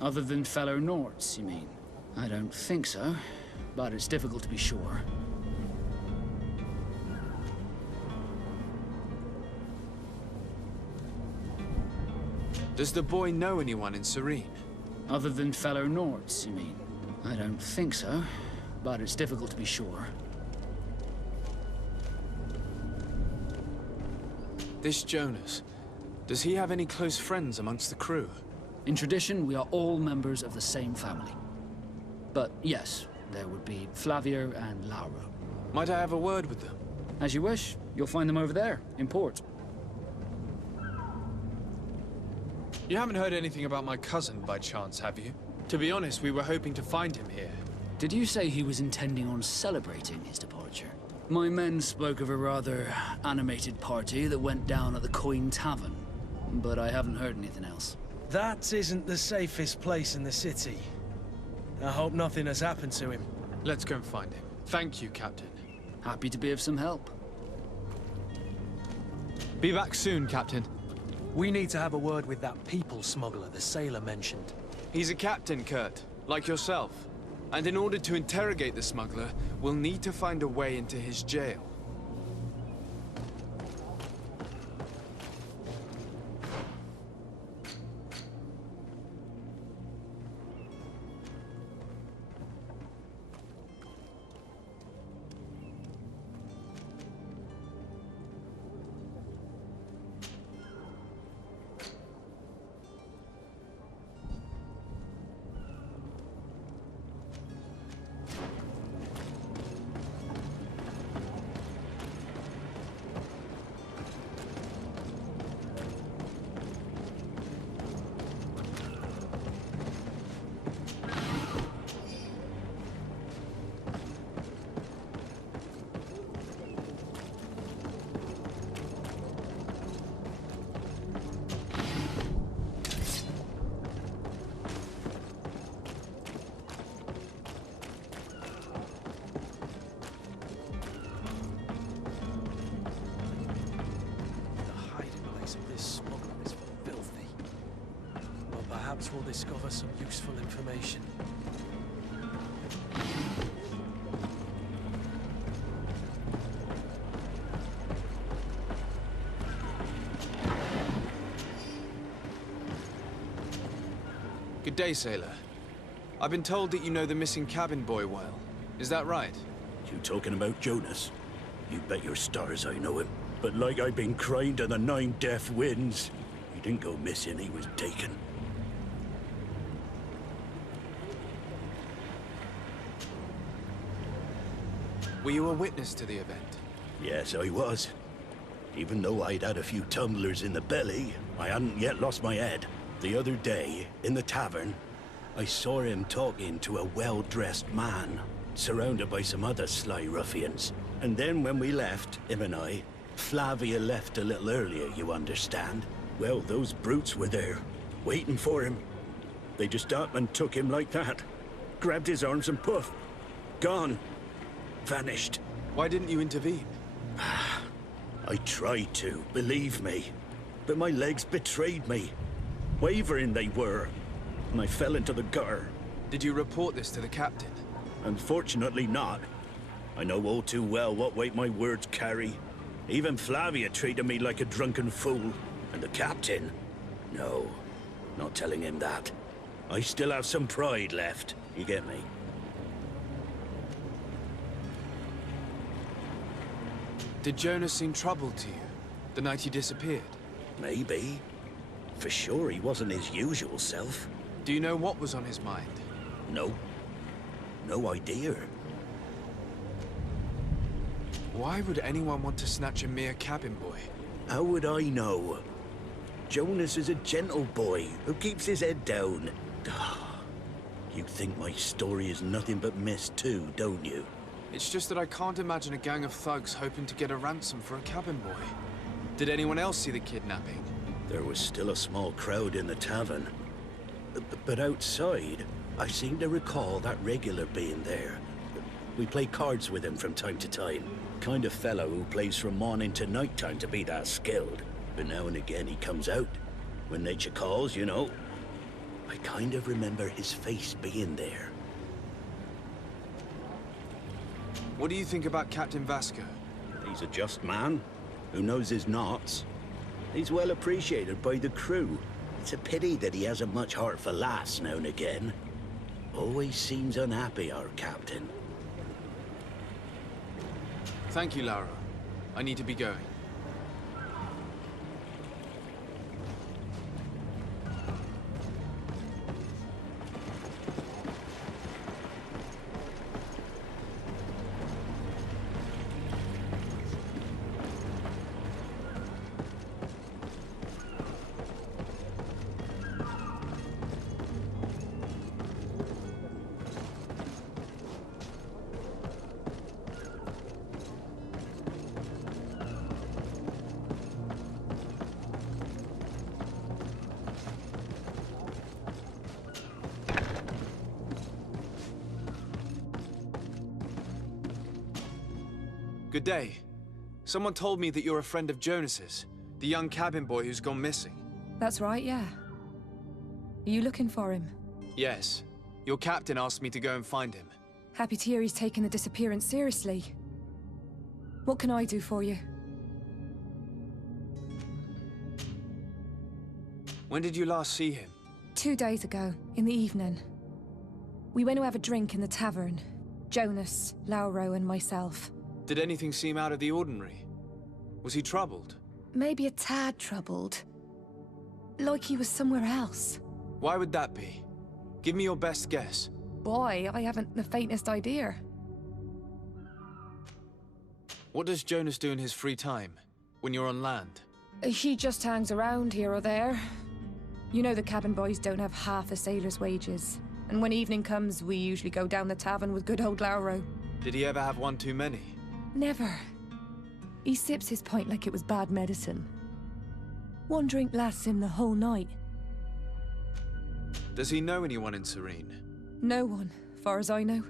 Other than fellow Nords, you mean? I don't think so, but it's difficult to be sure. Does the boy know anyone in Serene? Other than fellow Nords, you mean? I don't think so, but it's difficult to be sure. This Jonas, does he have any close friends amongst the crew? In tradition, we are all members of the same family. But yes, there would be Flavio and Laura. Might I have a word with them? As you wish. You'll find them over there, in port. You haven't heard anything about my cousin by chance, have you? To be honest, we were hoping to find him here. Did you say he was intending on celebrating his departure? My men spoke of a rather animated party that went down at the Coin Tavern, but I haven't heard anything else. That isn't the safest place in the city. I hope nothing has happened to him. Let's go and find him. Thank you, Captain. Happy to be of some help. Be back soon, Captain. We need to have a word with that people smuggler the sailor mentioned. He's a captain, Kurt, like yourself. And in order to interrogate the smuggler, we'll need to find a way into his jail. We'll discover some useful information. Good day, sailor. I've been told that you know the missing cabin boy well. Is that right? You talking about Jonas? You bet your stars I know him. But like I've been crying to the 9 deaf winds, he didn't go missing, he was taken. Were you a witness to the event? Yes, I was. Even though I'd had a few tumblers in the belly, I hadn't yet lost my head. The other day, in the tavern, I saw him talking to a well-dressed man, surrounded by some other sly ruffians. And then when we left, him and I, Flavia left a little earlier, you understand. Well, those brutes were there, waiting for him. They just up and took him like that. Grabbed his arms and poof, gone. Vanished. Why didn't you intervene? I tried to, believe me. But my legs betrayed me. Wavering they were, and I fell into the gutter. Did you report this to the captain? Unfortunately not. I know all too well what weight my words carry. Even Flavia treated me like a drunken fool. And the captain? No, not telling him that. I still have some pride left, you get me? Did Jonas seem troubled to you, the night he disappeared? Maybe. For sure he wasn't his usual self. Do you know what was on his mind? No. No idea. Why would anyone want to snatch a mere cabin boy? How would I know? Jonas is a gentle boy who keeps his head down. You think my story is nothing but mist too, don't you? It's just that I can't imagine a gang of thugs hoping to get a ransom for a cabin boy. Did anyone else see the kidnapping? There was still a small crowd in the tavern. But outside, I seem to recall that regular being there. We play cards with him from time to time. Kind of fellow who plays from morning to night time to be that skilled. But now and again he comes out. When nature calls, you know. I kind of remember his face being there. What do you think about Captain Vasco? He's a just man, who knows his knots. He's well appreciated by the crew. It's a pity that he hasn't much heart for laughs now and again. Always seems unhappy, our captain. Thank you, Laura. I need to be going. Good day. Someone told me that you're a friend of Jonas's, the young cabin boy who's gone missing. That's right, yeah. Are you looking for him? Yes. Your captain asked me to go and find him. Happy to hear he's taken the disappearance seriously. What can I do for you? When did you last see him? 2 days ago, in the evening. We went to have a drink in the tavern. Jonas, Lauro, and myself. Did anything seem out of the ordinary? Was he troubled? Maybe a tad troubled. Like he was somewhere else. Why would that be? Give me your best guess. Boy, I haven't the faintest idea. What does Jonas do in his free time, when you're on land? He just hangs around here or there. You know the cabin boys don't have half a sailor's wages. And when evening comes, we usually go down the tavern with good old Lauro. Did he ever have one too many? Never. He sips his pint like it was bad medicine. One drink lasts him the whole night. Does he know anyone in Serene? No one, far as I know.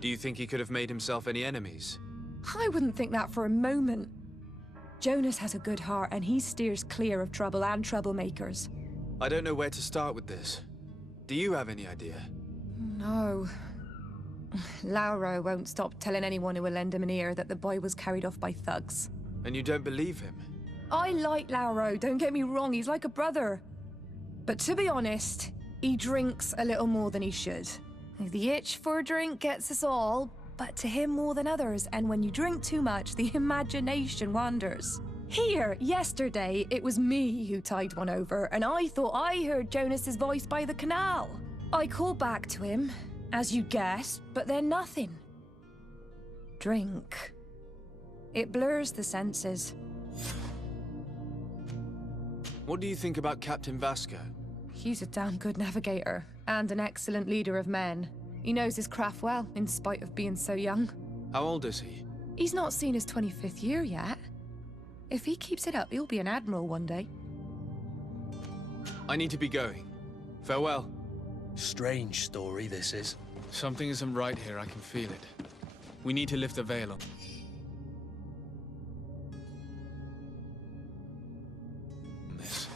Do you think he could have made himself any enemies? I wouldn't think that for a moment. Jonas has a good heart and he steers clear of trouble and troublemakers. I don't know where to start with this. Do you have any idea? No. Lauro won't stop telling anyone who will lend him an ear that the boy was carried off by thugs. And you don't believe him? I like Lauro, don't get me wrong, he's like a brother. But to be honest, he drinks a little more than he should. The itch for a drink gets us all, but to him more than others, and when you drink too much, the imagination wanders. Here, yesterday, it was me who tied one over, and I thought I heard Jonas's voice by the canal. I called back to him, as you guessed, but then nothing. Drink. It blurs the senses. What do you think about Captain Vasco? He's a damn good navigator, and an excellent leader of men. He knows his craft well, in spite of being so young. How old is he? He's not seen his 25th year yet. If he keeps it up, he'll be an admiral one day. I need to be going. Farewell. Strange story, this is. Something isn't right here, I can feel it. We need to lift the veil on. This.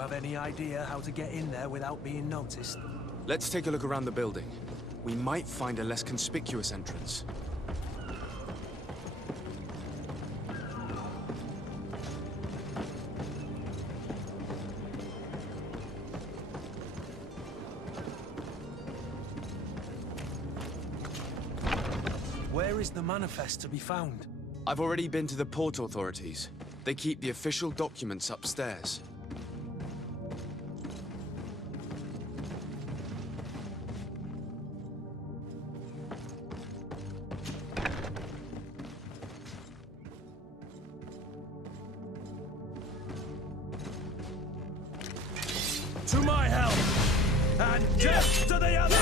have any idea how to get in there without being noticed? Let's take a look around the building. We might find a less conspicuous entrance. Where is the manifest to be found? I've already been to the port authorities. They keep the official documents upstairs. To my help! And death to the other!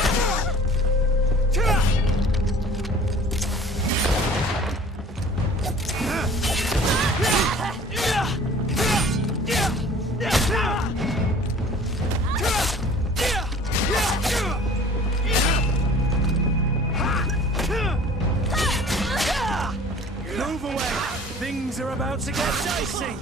Move away! Things are about to get dicey!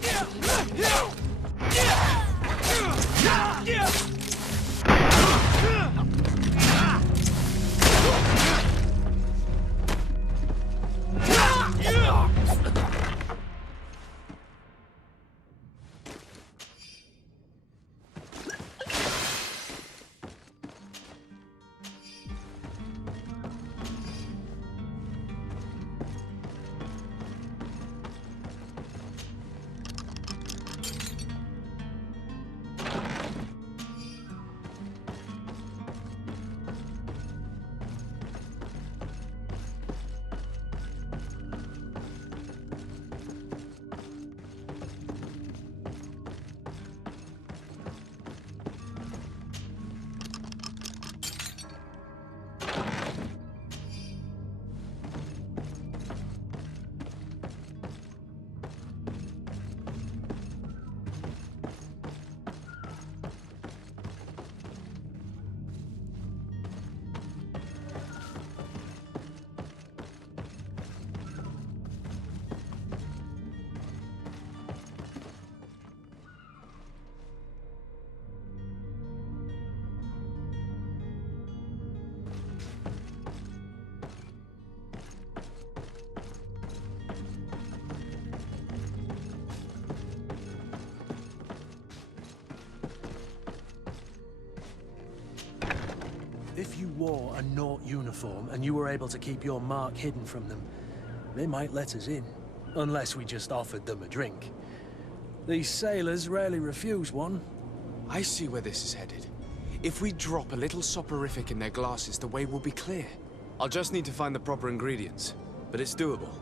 If you wore a Naut uniform and you were able to keep your mark hidden from them, they might let us in. Unless we just offered them a drink. These sailors rarely refuse one. I see where this is headed. If we drop a little soporific in their glasses, the way will be clear. I'll just need to find the proper ingredients, but it's doable.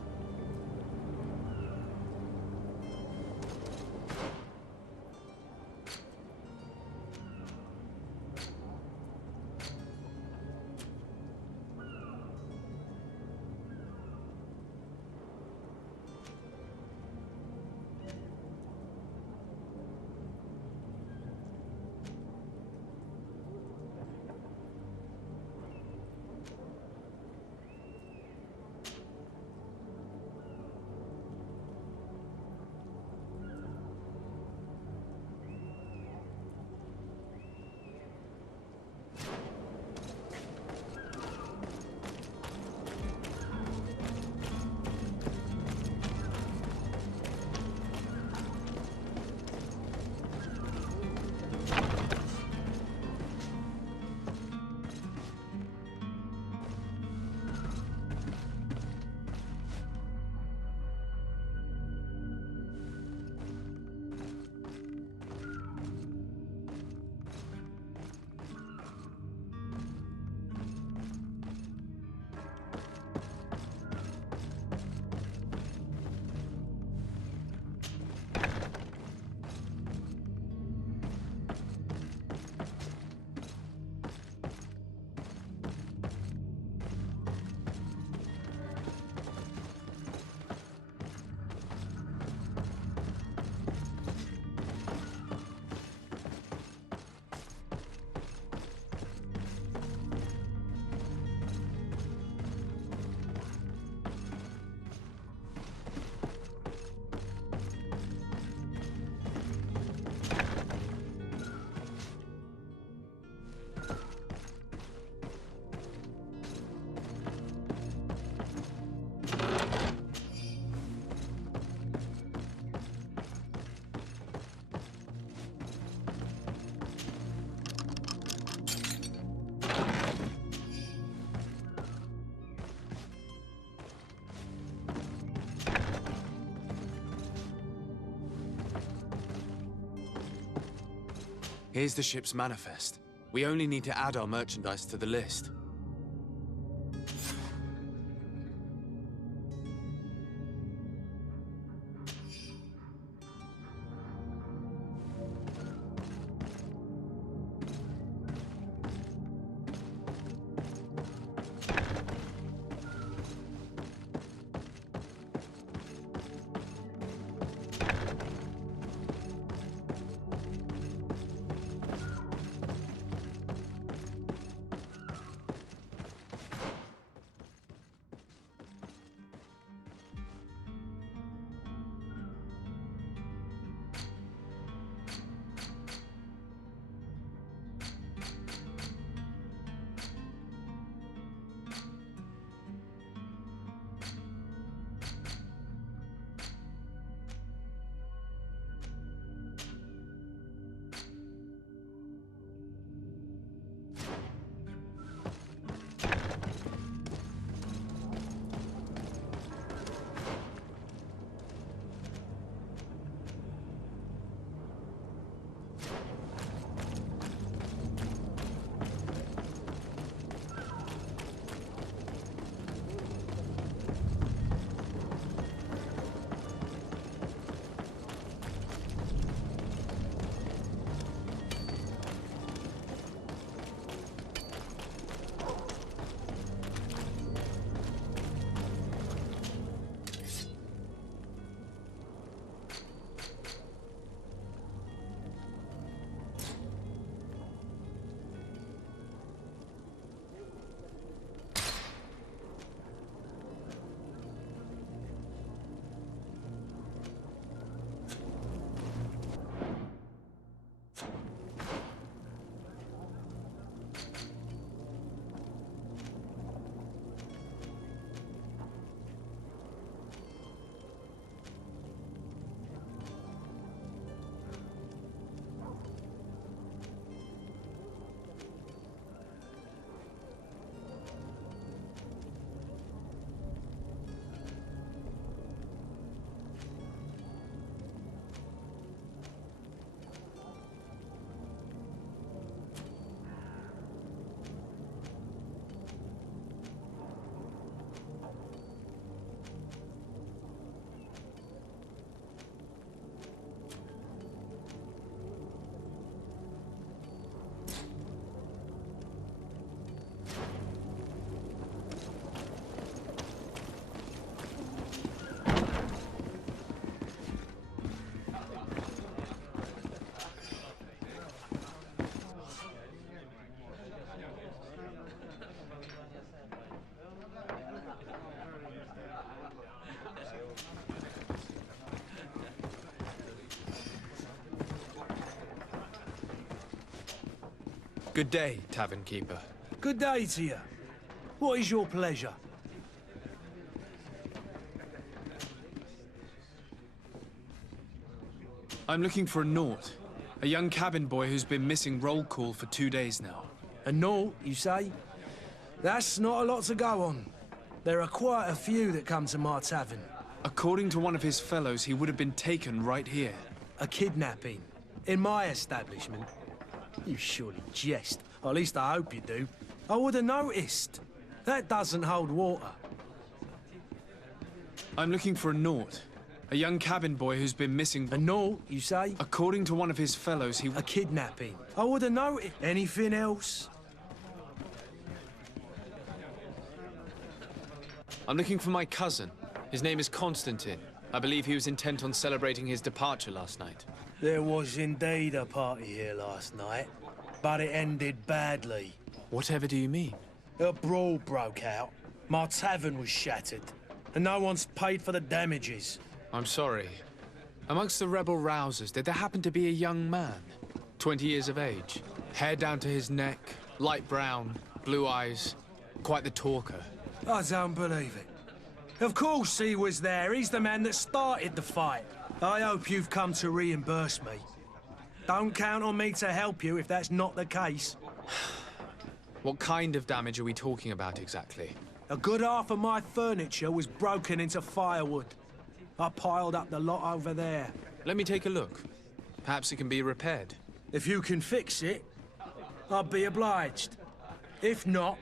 Here's the ship's manifest. We only need to add our merchandise to the list. Good day, tavern keeper. Good day to you. What is your pleasure? I'm looking for a Naut, a young cabin boy who's been missing roll call for 2 days now. A Naut, you say? That's not a lot to go on. There are quite a few that come to my tavern. According to one of his fellows, he would have been taken right here. A kidnapping? In my establishment? You surely jest. Or at least I hope you do. I would have noticed. That doesn't hold water. I'm looking for a Naut, a young cabin boy who's been missing... A Naut, you say? According to one of his fellows, he... A kidnapping? I would have noticed. Anything else? I'm looking for my cousin. His name is Constantine. I believe he was intent on celebrating his departure last night. There was indeed a party here last night, but it ended badly. Whatever do you mean? A brawl broke out. My tavern was shattered, and no one's paid for the damages. I'm sorry. Amongst the rebel rousers, did there happen to be a young man? 20 years of age, hair down to his neck, light brown, blue eyes, quite the talker. I don't believe it. Of course he was there. He's the man that started the fight. I hope you've come to reimburse me. Don't count on me to help you if that's not the case. What kind of damage are we talking about exactly? A good half of my furniture was broken into firewood. I piled up the lot over there. Let me take a look. Perhaps it can be repaired. If you can fix it, I'd be obliged. If not,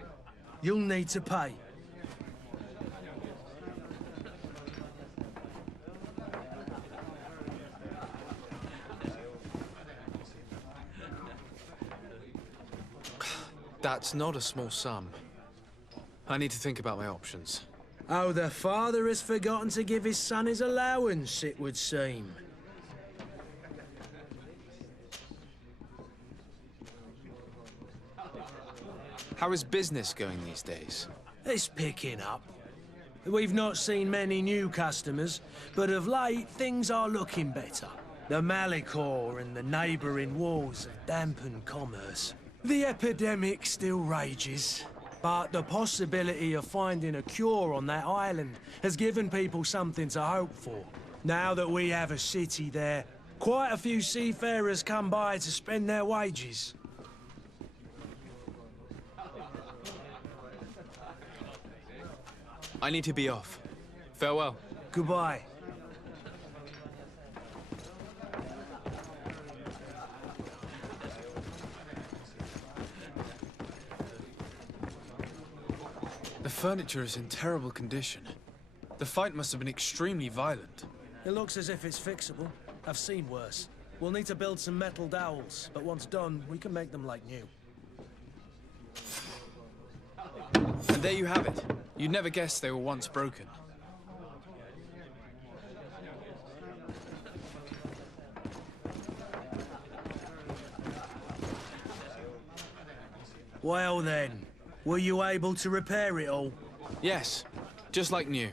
you'll need to pay. That's not a small sum. I need to think about my options. Oh, the father has forgotten to give his son his allowance, it would seem. How is business going these days? It's picking up. We've not seen many new customers, but of late, things are looking better. The Malicor and the neighbouring wars have dampened commerce. The epidemic still rages, but the possibility of finding a cure on that island has given people something to hope for. Now that we have a city there, quite a few seafarers come by to spend their wages. I need to be off. Farewell. Goodbye. The furniture is in terrible condition. The fight must have been extremely violent. It looks as if it's fixable. I've seen worse. We'll need to build some metal dowels, but once done, we can make them like new. And there you have it. You'd never guess they were once broken. Well then, were you able to repair it all? Yes, just like new.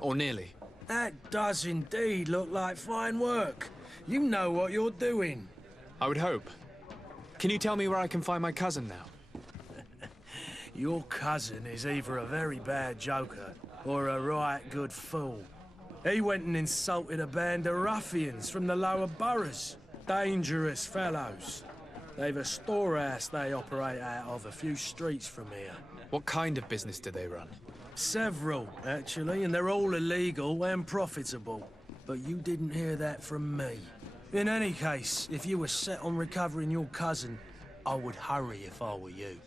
Or nearly. That does indeed look like fine work. You know what you're doing. I would hope. Can you tell me where I can find my cousin now? Your cousin is either a very bad joker or a right good fool. He went and insulted a band of ruffians from the lower boroughs. Dangerous fellows. They've a storehouse they operate out of a few streets from here. What kind of business do they run? Several, actually, and they're all illegal and profitable. But you didn't hear that from me. In any case, if you were set on recovering your cousin, I would hurry if I were you.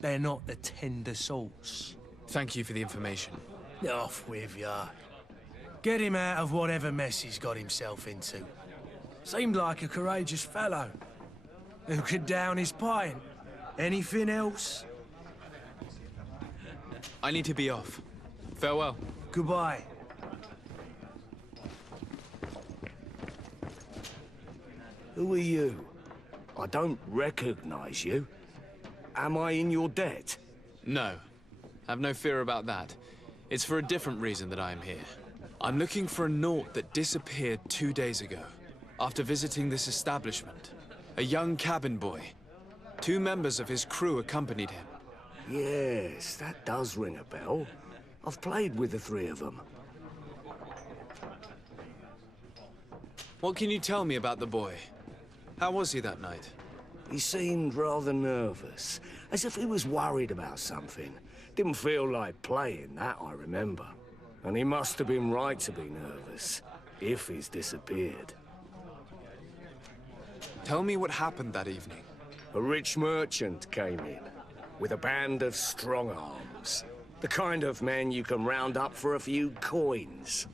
They're not the tender sorts. Thank you for the information. Off with ya. Get him out of whatever mess he's got himself into. Seemed like a courageous fellow. Who could down his pint? Anything else? I need to be off. Farewell. Goodbye. Who are you? I don't recognize you. Am I in your debt? No. Have no fear about that. It's for a different reason that I am here. I'm looking for a Naut that disappeared 2 days ago, after visiting this establishment. A young cabin boy. 2 members of his crew accompanied him. Yes, that does ring a bell. I've played with the 3 of them. What can you tell me about the boy? How was he that night? He seemed rather nervous, as if he was worried about something. Didn't feel like playing, that I remember. And he must have been right to be nervous, if he's disappeared. Tell me what happened that evening. A rich merchant came in, with a band of strong arms. The kind of men you can round up for a few coins,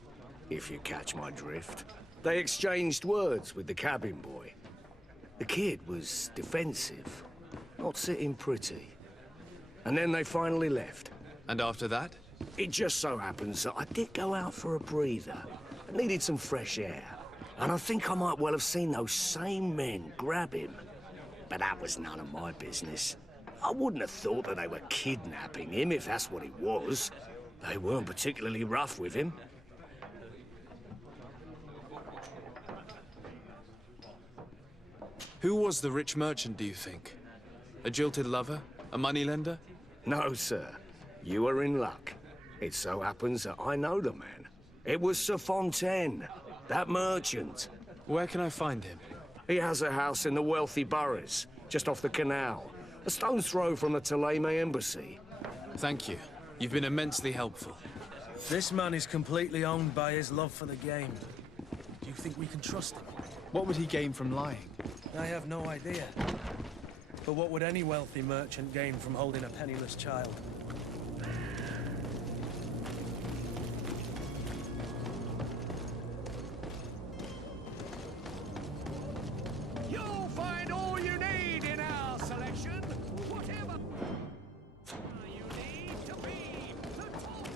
if you catch my drift. They exchanged words with the cabin boy. The kid was defensive, not sitting pretty. And then they finally left. And after that? It just so happens that I did go out for a breather. I needed some fresh air. And I think I might well have seen those same men grab him. But that was none of my business. I wouldn't have thought that they were kidnapping him, if that's what it was. They weren't particularly rough with him. Who was the rich merchant, do you think? A jilted lover? A moneylender? No, sir. You are in luck. It so happens that I know the man. It was Sir Fontaine, that merchant. Where can I find him? He has a house in the wealthy boroughs, just off the canal. A stone's throw from the Thélème embassy. Thank you. You've been immensely helpful. This man is completely owned by his love for the game. Do you think we can trust him? What would he gain from lying? I have no idea. But what would any wealthy merchant gain from holding a penniless child? You'll find all you need in our selection. Whatever you need to be the top.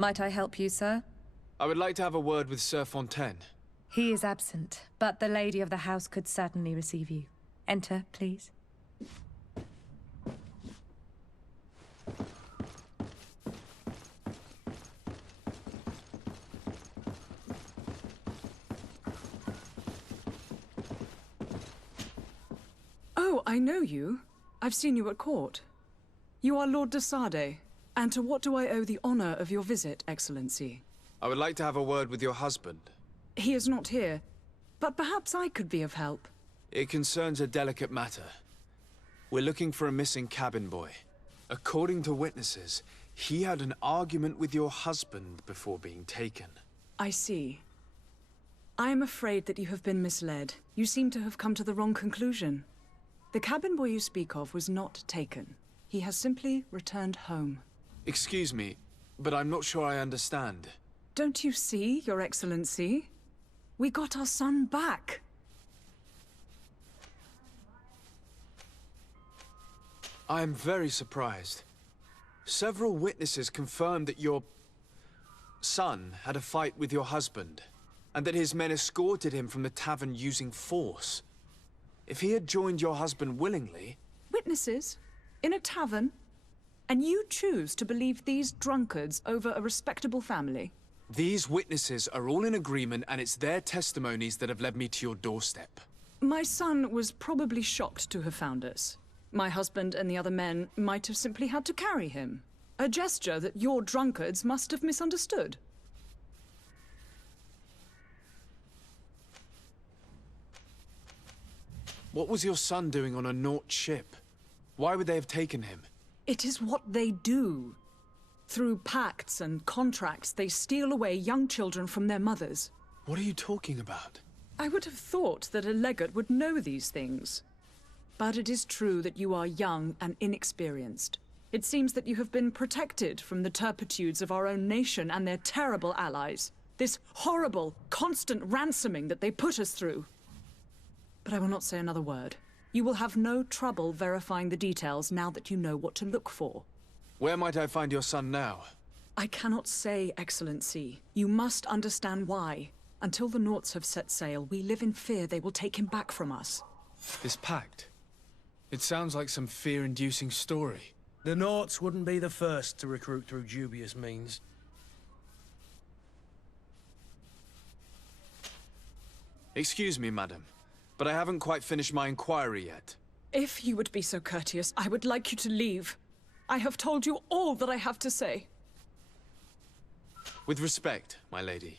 Might I help you, sir? I would like to have a word with Sir Fontaine. He is absent, but the lady of the house could certainly receive you. Enter, please. Oh, I know you. I've seen you at court. You are Lord de Sardet. And to what do I owe the honor of your visit, Excellency? I would like to have a word with your husband. He is not here, but perhaps I could be of help. It concerns a delicate matter. We're looking for a missing cabin boy. According to witnesses, he had an argument with your husband before being taken. I see. I am afraid that you have been misled. You seem to have come to the wrong conclusion. The cabin boy you speak of was not taken. He has simply returned home. Excuse me, but I'm not sure I understand. Don't you see, Your Excellency? We got our son back. I am very surprised. Several witnesses confirmed that your son had a fight with your husband, and that his men escorted him from the tavern using force. If he had joined your husband willingly... Witnesses? In a tavern? And you choose to believe these drunkards over a respectable family? These witnesses are all in agreement, and it's their testimonies that have led me to your doorstep. My son was probably shocked to have found us. My husband and the other men might have simply had to carry him. A gesture that your drunkards must have misunderstood. What was your son doing on a Naut ship? Why would they have taken him? It is what they do. Through pacts and contracts, they steal away young children from their mothers. What are you talking about? I would have thought that a legate would know these things. But it is true that you are young and inexperienced. It seems that you have been protected from the turpitudes of our own nation and their terrible allies. This horrible, constant ransoming that they put us through. But I will not say another word. You will have no trouble verifying the details now that you know what to look for. Where might I find your son now? I cannot say, Excellency. You must understand why. Until the Nauts have set sail, we live in fear they will take him back from us. This pact? It sounds like some fear-inducing story. The Nauts wouldn't be the first to recruit through dubious means. Excuse me, madam, but I haven't quite finished my inquiry yet. If you would be so courteous, I would like you to leave. I have told you all that I have to say. With respect, my lady.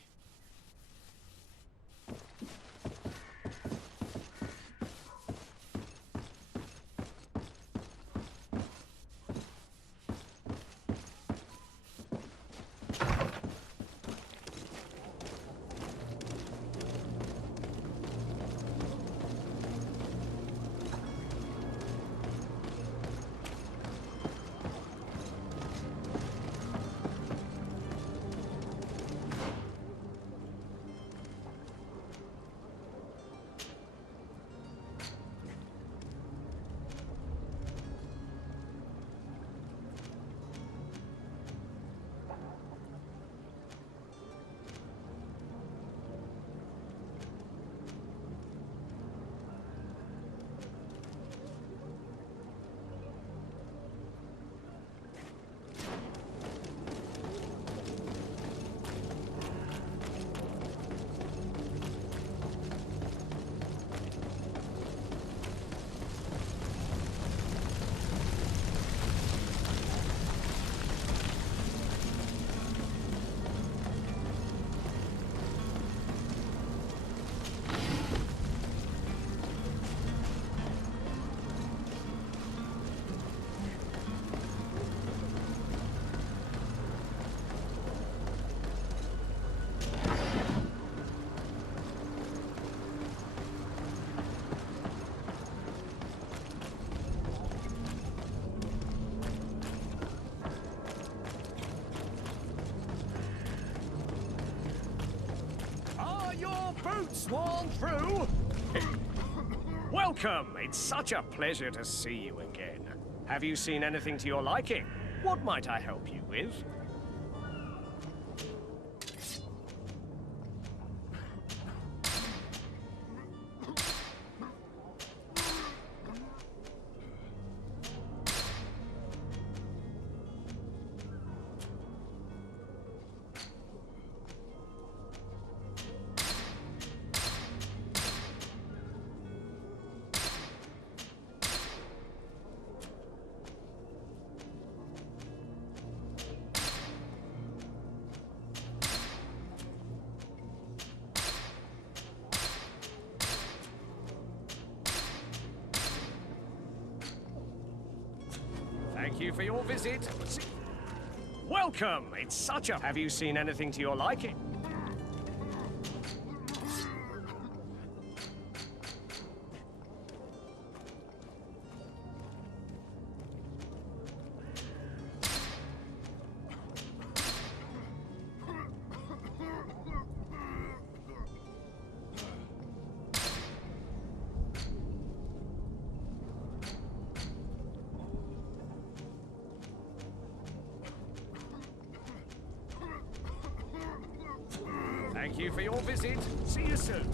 Boots worn through? Welcome! It's such a pleasure to see you again. Have you seen anything to your liking? What might I help you with? Thank you for your visit. Welcome! It's such a... Have you seen anything to your liking? Thank you for your visit. See you soon.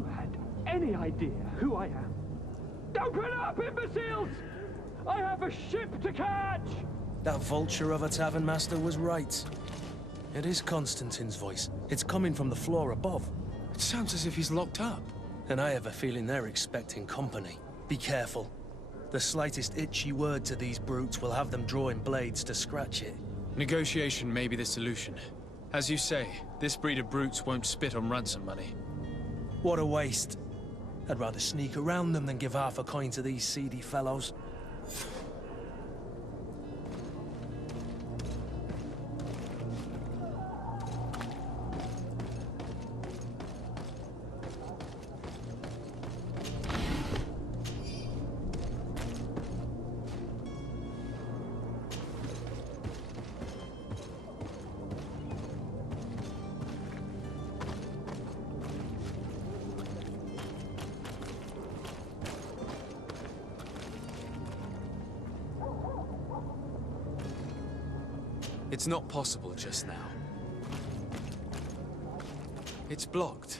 you had any idea who I am? Open up, imbeciles! I have a ship to catch! That vulture of a tavern master was right. It is Constantine's voice. It's coming from the floor above. It sounds as if he's locked up. And I have a feeling they're expecting company. Be careful. The slightest itchy word to these brutes will have them drawing blades to scratch it. Negotiation may be the solution. As you say, this breed of brutes won't spit on ransom money. What a waste. I'd rather sneak around them than give half a coin to these seedy fellows. It's not possible just now. It's blocked.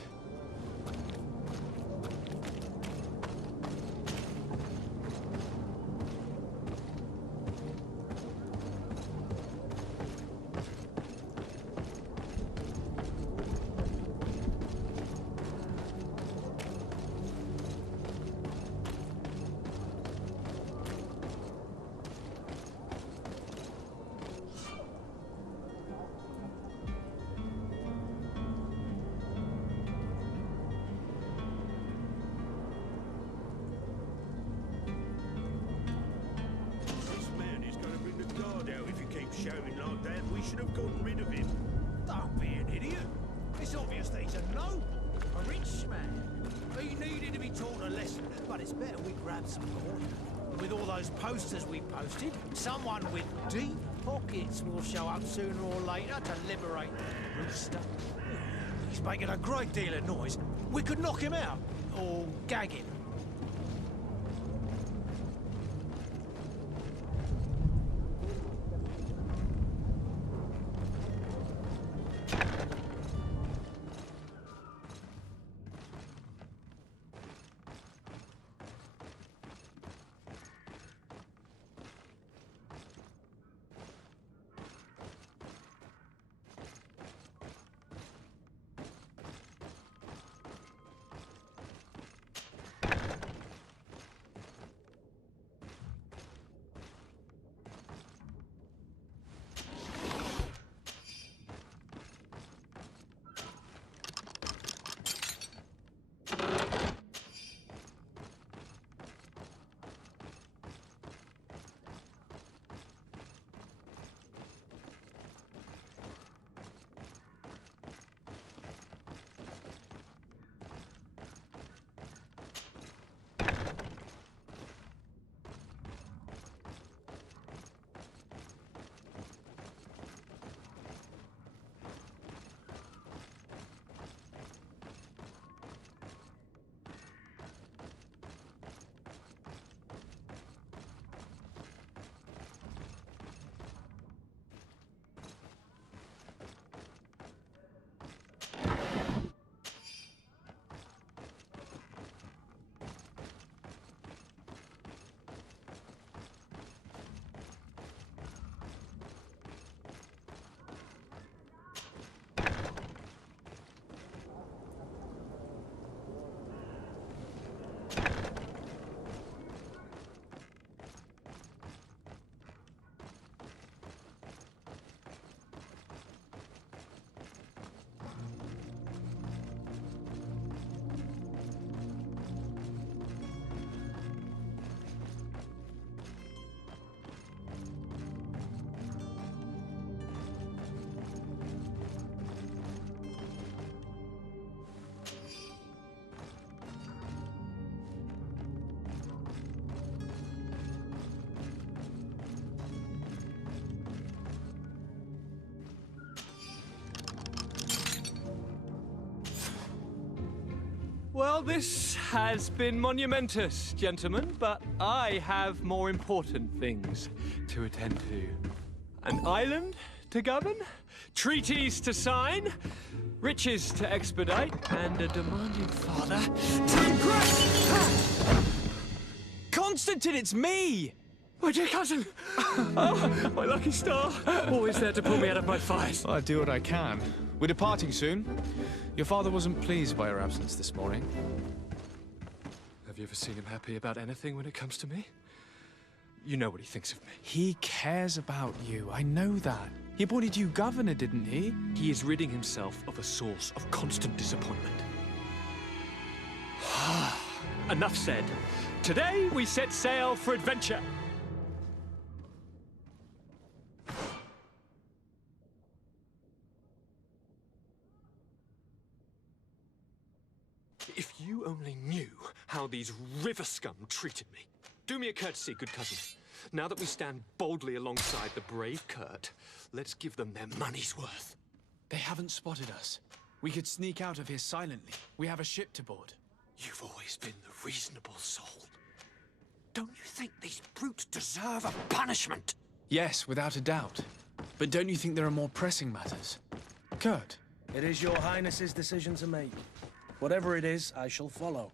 Shouting like that, we should have gotten rid of him. Don't be an idiot. It's obvious that he's a gnome, a rich man. He needed to be taught a lesson, but it's better we grab some more. With all those posters we posted, someone with deep pockets will show up sooner or later to liberate the rooster. He's making a great deal of noise. We could knock him out, or gag him. Well, this has been monumentous, gentlemen, but I have more important things to attend to. An island to govern, treaties to sign, riches to expedite, and a demanding father to impress. Constantine, it's me! My dear cousin! Oh, my lucky star. Always there to pull me out of my fight. I do what I can. We're departing soon. Your father wasn't pleased by your absence this morning. Have you ever seen him happy about anything when it comes to me? You know what he thinks of me. He cares about you. I know that. He appointed you governor, didn't he? He is ridding himself of a source of constant disappointment. Enough said. Today we set sail for adventure. If you only knew how these river scum treated me. Do me a courtesy, good cousin. Now that we stand boldly alongside the brave Kurt, let's give them their money's worth. They haven't spotted us. We could sneak out of here silently. We have a ship to board. You've always been the reasonable soul. Don't you think these brutes deserve a punishment? Yes, without a doubt. But don't you think there are more pressing matters? Kurt? It is your highness's decision to make. Whatever it is, I shall follow.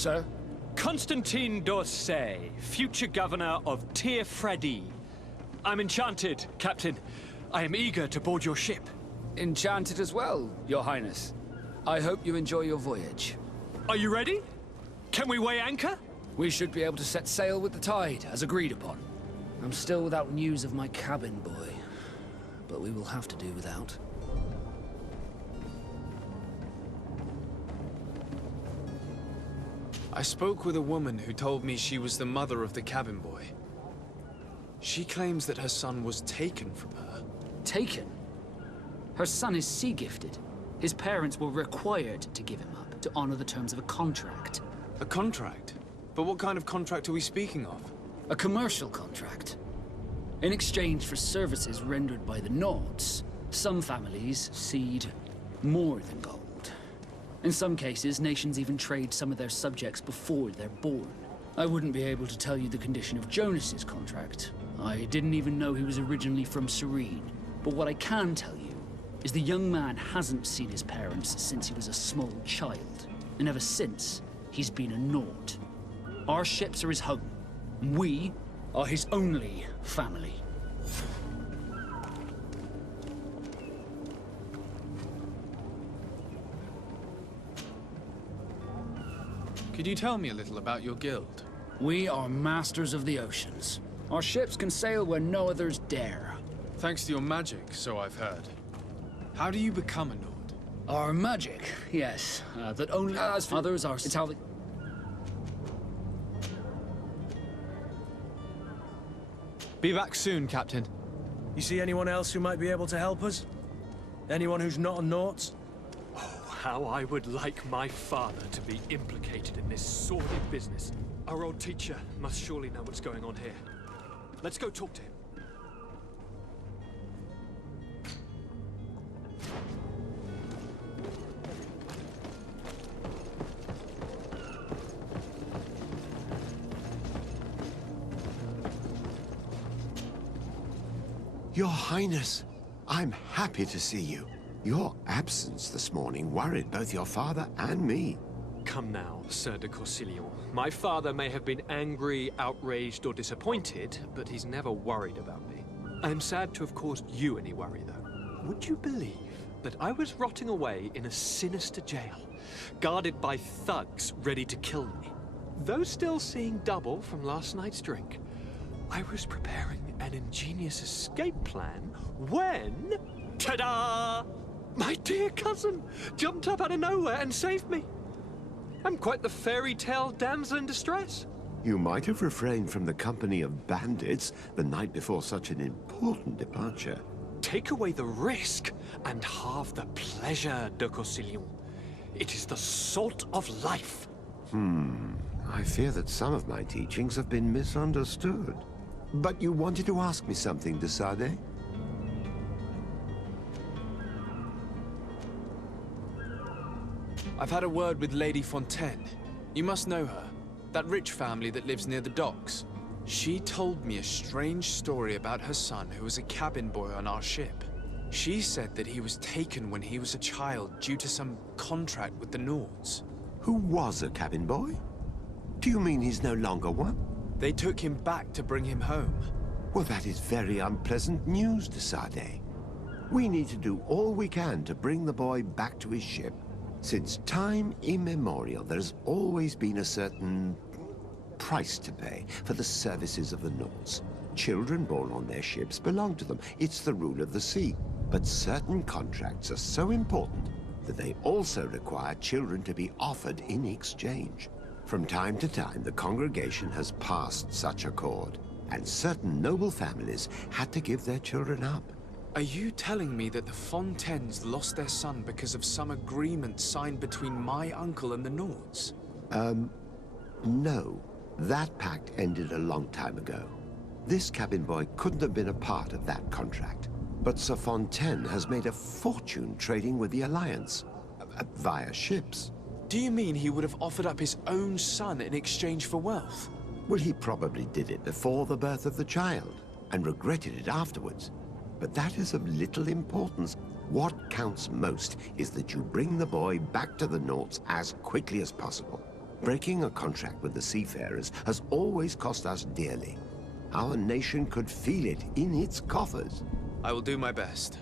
Sir? Constantine d'Orsay, future governor of Tir-Fredi. I'm enchanted, Captain. I am eager to board your ship. Enchanted as well, Your Highness. I hope you enjoy your voyage. Are you ready? Can we weigh anchor? We should be able to set sail with the tide, as agreed upon. I'm still without news of my cabin boy, but we will have to do without. I spoke with a woman who told me she was the mother of the cabin boy. She claims that her son was taken from her. Taken? Her son is sea-gifted. His parents were required to give him up, to honor the terms of a contract. A contract? But what kind of contract are we speaking of? A commercial contract. In exchange for services rendered by the Nords, some families cede more than gold. In some cases, nations even trade some of their subjects before they're born. I wouldn't be able to tell you the condition of Jonas's contract. I didn't even know he was originally from Serene. But what I can tell you is the young man hasn't seen his parents since he was a small child. And ever since, he's been a Nord. Our ships are his home. We are his only family. Could you tell me a little about your guild? We are masters of the oceans. Our ships can sail where no others dare. Thanks to your magic, so I've heard. How do you become a Nord? Our magic, yes. That only as for others are... It's how they... Be back soon, Captain. You see anyone else who might be able to help us? Anyone who's not a Naut? How I would like my father to be implicated in this sordid business. Our old teacher must surely know what's going on here. Let's go talk to him. Your Highness, I'm happy to see you. Your absence this morning worried both your father and me. Come now, Sir de Corsillon. My father may have been angry, outraged, or disappointed, but he's never worried about me. I am sad to have caused you any worry, though. Would you believe that I was rotting away in a sinister jail, guarded by thugs ready to kill me? Though still seeing double from last night's drink, I was preparing an ingenious escape plan when... Ta-da! My dear cousin jumped up out of nowhere and saved me. I'm quite the fairy tale damsel in distress. You might have refrained from the company of bandits the night before such an important departure. Take away the risk and halve the pleasure, de Corsillon. It is the salt of life. I fear that some of my teachings have been misunderstood. But you wanted to ask me something, de Sade? I've had a word with Lady Fontaine. You must know her. That rich family that lives near the docks. She told me a strange story about her son who was a cabin boy on our ship. She said that he was taken when he was a child due to some contract with the Nords. Who was a cabin boy? Do you mean he's no longer one? They took him back to bring him home. Well, that is very unpleasant news, de Sade. We need to do all we can to bring the boy back to his ship. Since time immemorial, there has always been a certain price to pay for the services of the Nords. Children born on their ships belong to them. It's the rule of the sea. But certain contracts are so important that they also require children to be offered in exchange. From time to time, the congregation has passed such accord, and certain noble families had to give their children up. Are you telling me that the Fontaines lost their son because of some agreement signed between my uncle and the Nords? No. That pact ended a long time ago. This cabin boy couldn't have been a part of that contract. But Sir Fontaine has made a fortune trading with the Alliance, via ships. Do you mean he would have offered up his own son in exchange for wealth? Well, he probably did it before the birth of the child, and regretted it afterwards. But that is of little importance. What counts most is that you bring the boy back to the Nords as quickly as possible. Breaking a contract with the seafarers has always cost us dearly. Our nation could feel it in its coffers. I will do my best.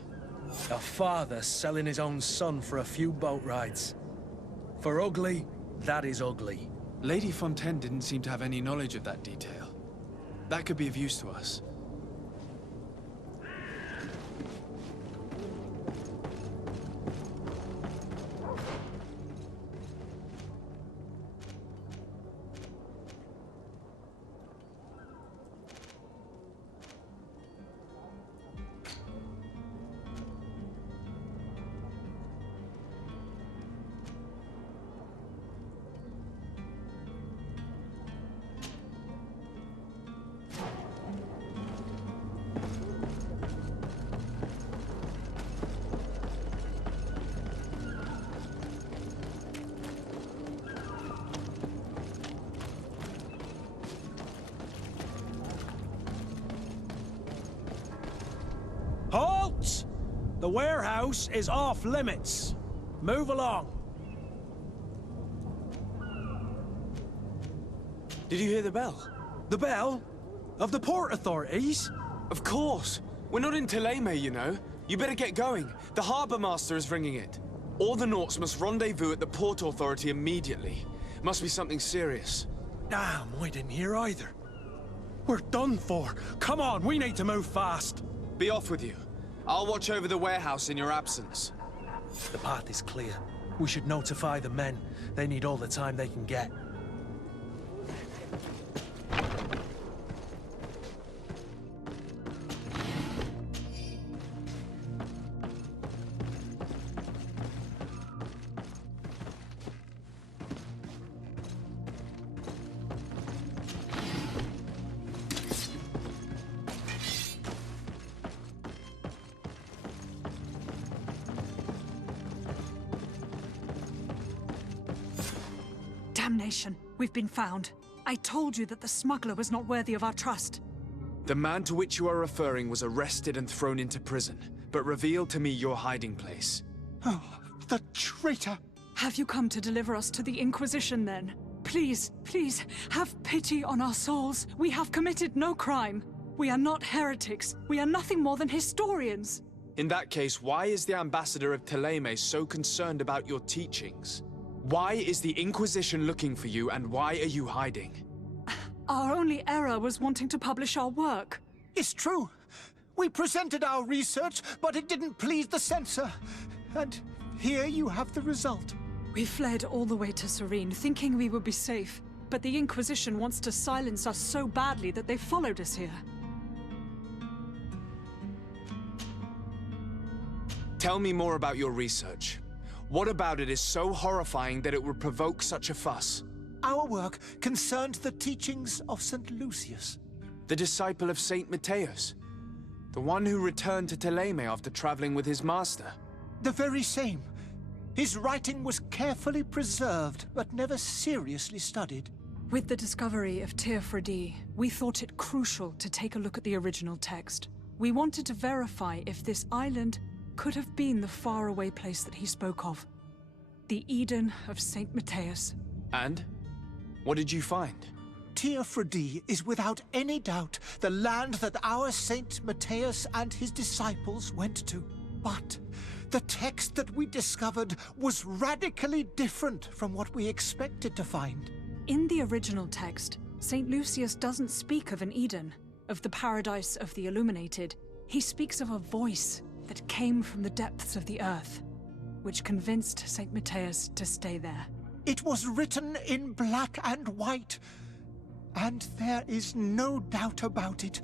A father selling his own son for a few boat rides. For ugly, that is ugly. Lady Fontaine didn't seem to have any knowledge of that detail. That could be of use to us. Halt! The warehouse is off limits. Move along. Did you hear the bell? The bell? Of the port authorities? Of course! We're not in Télémé, you know. You better get going. The Harbour Master is ringing it. All the Nauts must rendezvous at the Port Authority immediately. Must be something serious. Damn, I didn't hear either. We're done for. Come on, we need to move fast. Be off with you. I'll watch over the warehouse in your absence. The path is clear. We should notify the men. They need all the time they can get. Damnation! We've been found. I told you that the smuggler was not worthy of our trust. The man to which you are referring was arrested and thrown into prison, but revealed to me your hiding place. Oh, the traitor! Have you come to deliver us to the Inquisition, then? Please, please, have pity on our souls. We have committed no crime. We are not heretics. We are nothing more than historians. In that case, why is the ambassador of Télémé so concerned about your teachings? Why is the Inquisition looking for you, and why are you hiding? Our only error was wanting to publish our work. It's true. We presented our research, but it didn't please the censor. And here you have the result. We fled all the way to Serene, thinking we would be safe. But the Inquisition wants to silence us so badly that they followed us here. Tell me more about your research. What about it is so horrifying that it would provoke such a fuss? Our work concerned the teachings of St. Lucius. The disciple of St. Matthias? The one who returned to Télémé after traveling with his master? The very same. His writing was carefully preserved, but never seriously studied. With the discovery of Teofredi, we thought it crucial to take a look at the original text. We wanted to verify if this island could have been the faraway place that he spoke of. The Eden of St. Matthias. And? What did you find? Teofredi is without any doubt the land that our St. Matthias and his disciples went to. But the text that we discovered was radically different from what we expected to find. In the original text, St. Lucius doesn't speak of an Eden, of the paradise of the illuminated. He speaks of a voice that came from the depths of the earth, which convinced St. Matthias to stay there. It was written in black and white, and there is no doubt about it.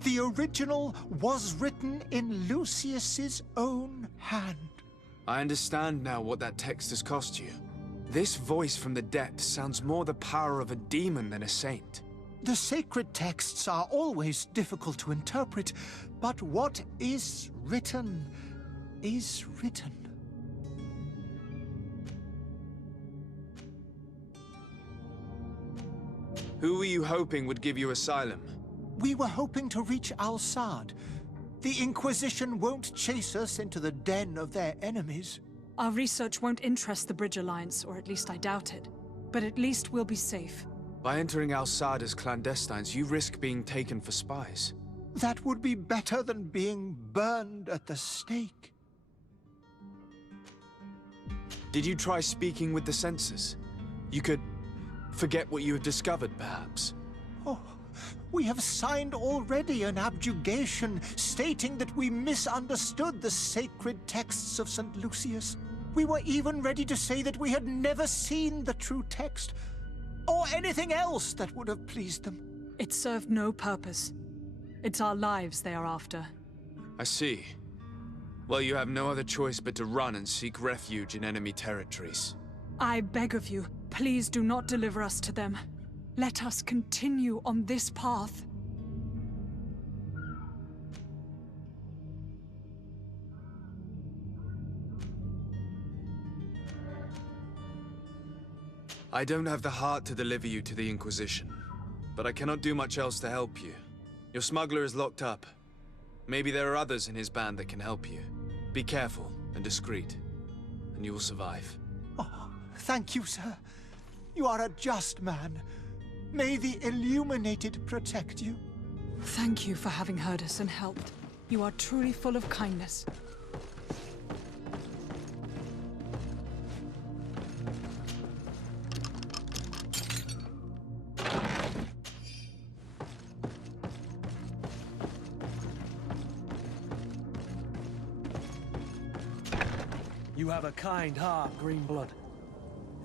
The original was written in Lucius's own hand. I understand now what that text has cost you. This voice from the depths sounds more the power of a demon than a saint. The sacred texts are always difficult to interpret, but what is written is written. Who were you hoping would give you asylum? We were hoping to reach Al-Sad. The Inquisition won't chase us into the den of their enemies. Our research won't interest the Bridge Alliance, or at least I doubt it. but at least we'll be safe. By entering Al-Sad as clandestines, you risk being taken for spies. That would be better than being burned at the stake. Did you try speaking with the censors? You could forget what you have discovered, perhaps. Oh, we have signed already an abjugation stating that we misunderstood the sacred texts of St. Lucius. We were even ready to say that we had never seen the true text, or anything else that would have pleased them. It served no purpose. It's our lives they are after. I see. Well, you have no other choice but to run and seek refuge in enemy territories. I beg of you, please do not deliver us to them. Let us continue on this path. I don't have the heart to deliver you to the Inquisition, but I cannot do much else to help you. Your smuggler is locked up. Maybe there are others in his band that can help you. Be careful and discreet, and you will survive. Oh, thank you, sir. You are a just man. May the Illuminated protect you. Thank you for having heard us and helped. You are truly full of kindness. You have a kind heart, Greenblood.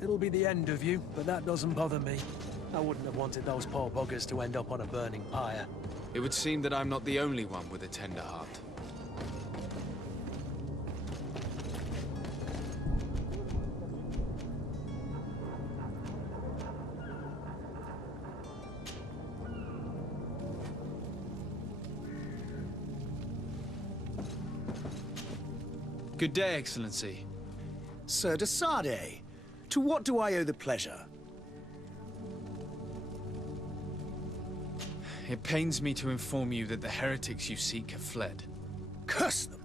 It'll be the end of you, but that doesn't bother me. I wouldn't have wanted those poor buggers to end up on a burning pyre. It would seem that I'm not the only one with a tender heart. Good day, Excellency. Sir de Sardet, to what do I owe the pleasure? It pains me to inform you that the heretics you seek have fled. Curse them!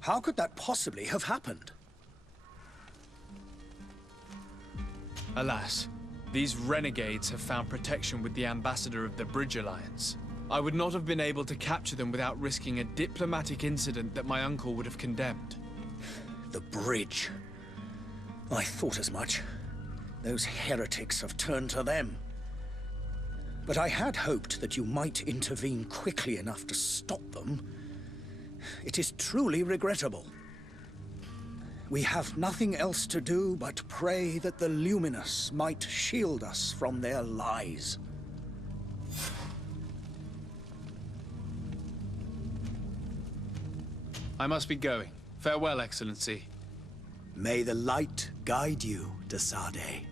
How could that possibly have happened? Alas, these renegades have found protection with the ambassador of the Bridge Alliance. I would not have been able to capture them without risking a diplomatic incident that my uncle would have condemned. The bridge. I thought as much. Those heretics have turned to them. But I had hoped that you might intervene quickly enough to stop them. It is truly regrettable. We have nothing else to do but pray that the Luminous might shield us from their lies. I must be going. Farewell, Excellency. May the light guide you, de Sardet.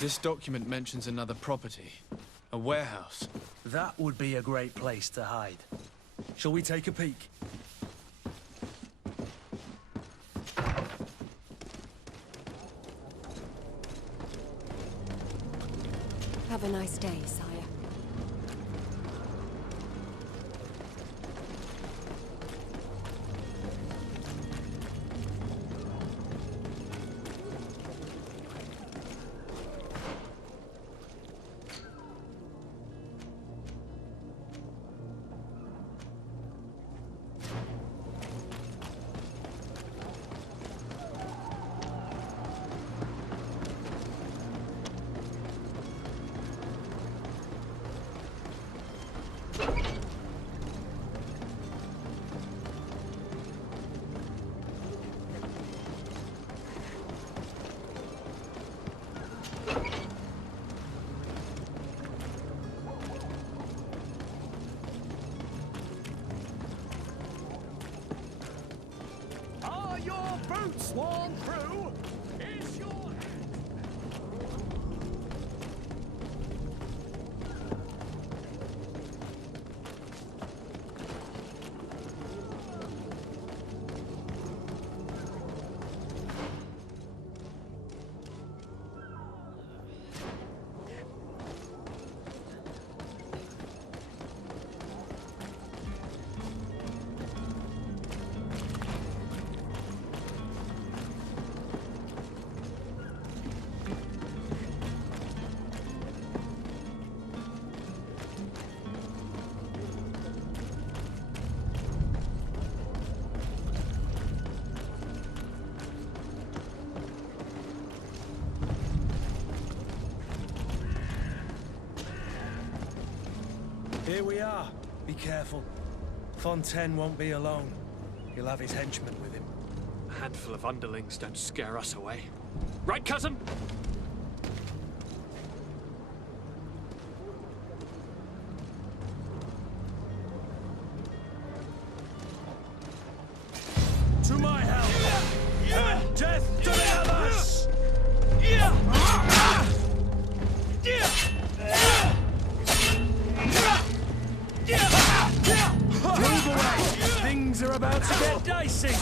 This document mentions another property. A warehouse. That would be a great place to hide. Shall we take a peek? Have a nice day, sire. your boots worn through is your... Here we are. Be careful. Fontaine won't be alone. He'll have his henchmen with him. A handful of underlings don't scare us away. Right, cousin? To my help! And death to the others! Move away! Things are about to get dicey!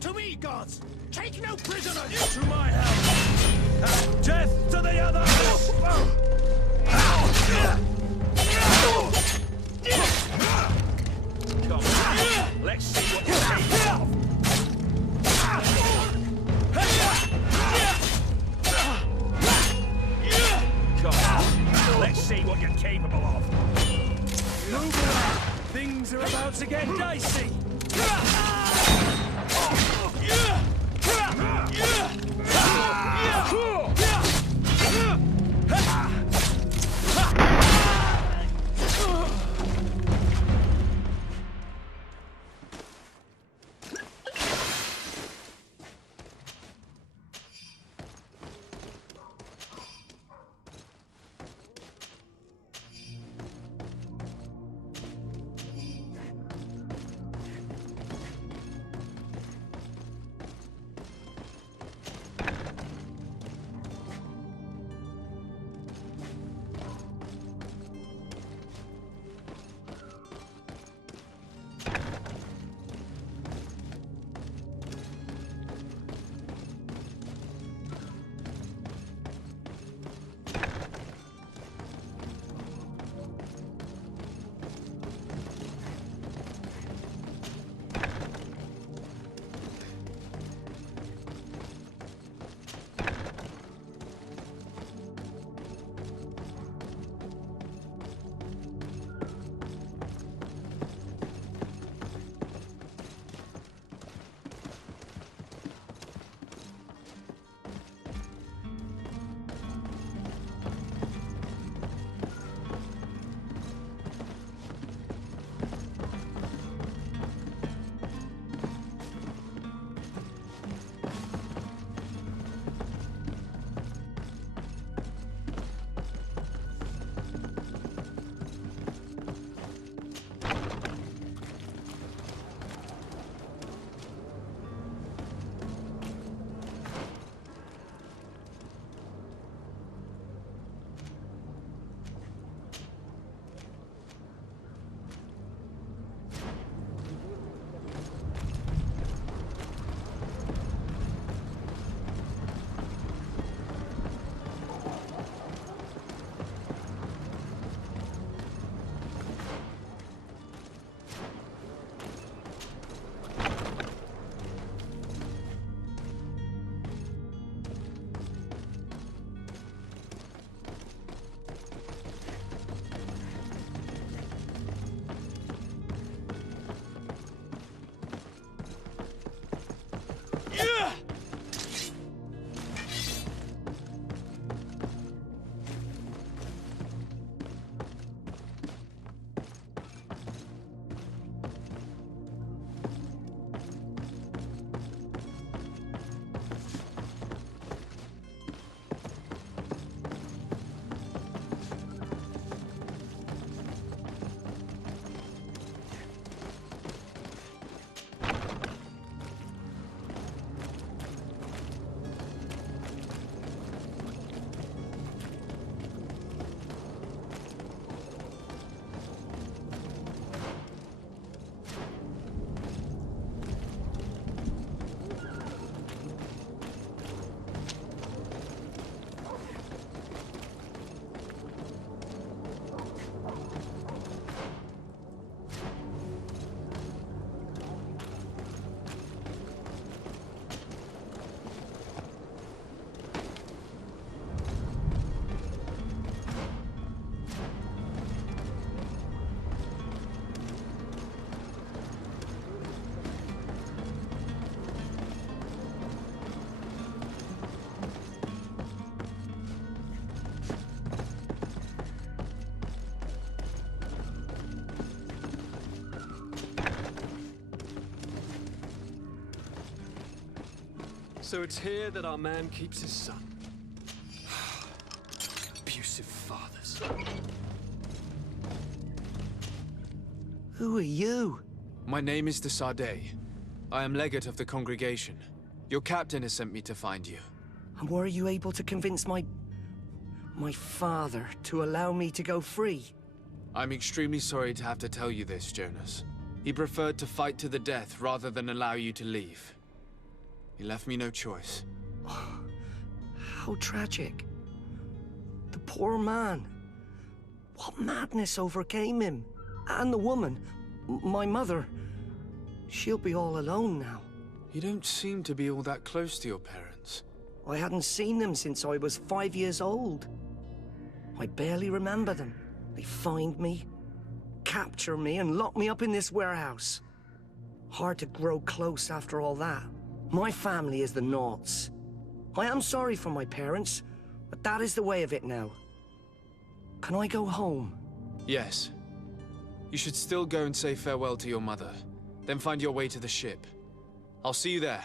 To me, gods! Take no prisoners! To my help! And death to the others! Come on, let's see what you're capable of! Come on, let's see what you're capable of! Move away! Things are about to get dicey! So it's here that our man keeps his son. Abusive fathers. Who are you? My name is de Sardet. I am legate of the congregation. Your captain has sent me to find you. And were you able to convince my father to allow me to go free? I'm extremely sorry to have to tell you this, Jonas. He preferred to fight to the death rather than allow you to leave. He left me no choice. How tragic. The poor man. What madness overcame him? And the woman, my mother. She'll be all alone now. You don't seem to be all that close to your parents. I hadn't seen them since I was 5 years old. I barely remember them. They find me, capture me, and lock me up in this warehouse. Hard to grow close after all that. My family is the Naughts. I am sorry for my parents, but that is the way of it now. Can I go home? Yes. You should still go and say farewell to your mother. Then find your way to the ship. I'll see you there.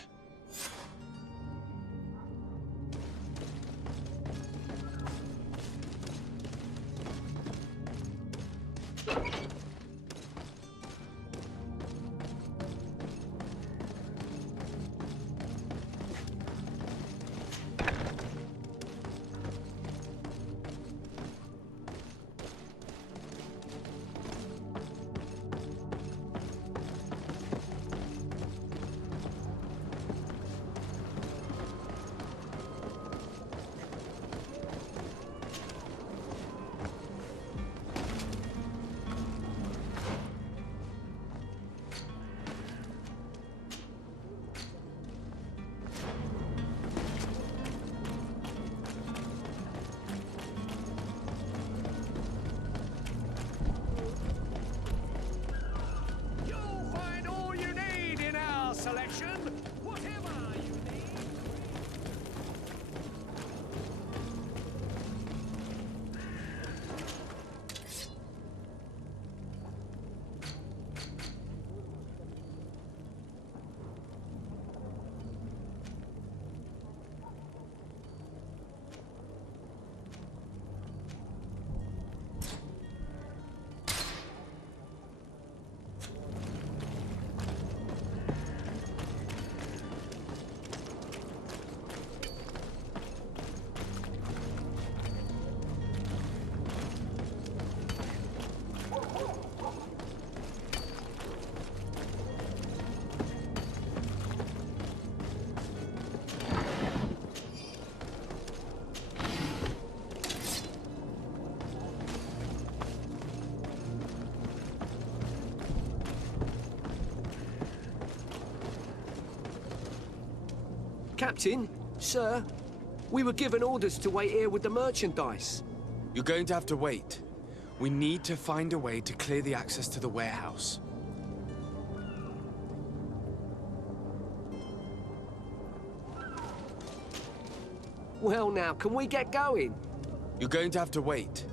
Captain, sir, we were given orders to wait here with the merchandise. You're going to have to wait. We need to find a way to clear the access to the warehouse. Well now, can we get going? You're going to have to wait.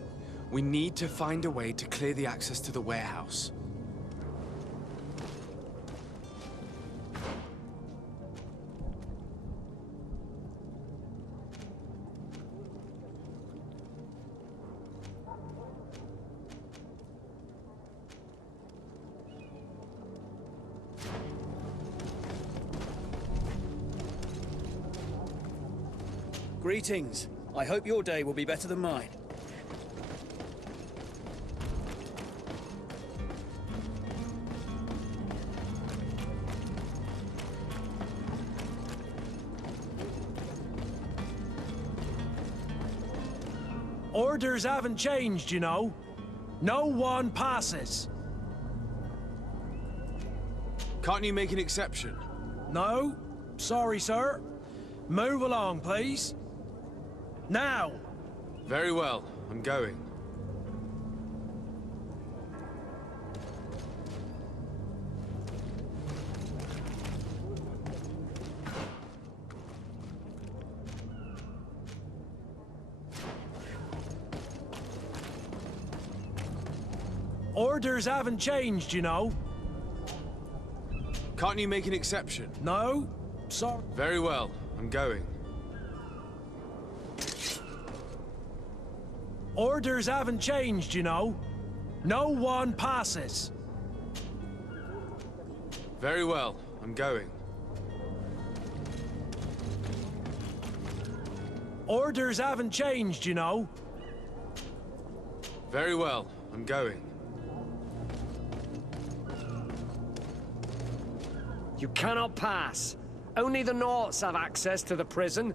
We need to find a way to clear the access to the warehouse. Greetings. I hope your day will be better than mine. Orders haven't changed, you know. No one passes. Can't you make an exception? No. Sorry, sir. Move along, please. Now! Very well. I'm going. Orders haven't changed, you know. Can't you make an exception? No. Sorry. Very well. I'm going. Orders haven't changed, you know. No one passes. Very well. I'm going. Orders haven't changed, you know. Very well. I'm going. You cannot pass. Only the Naughts have access to the prison.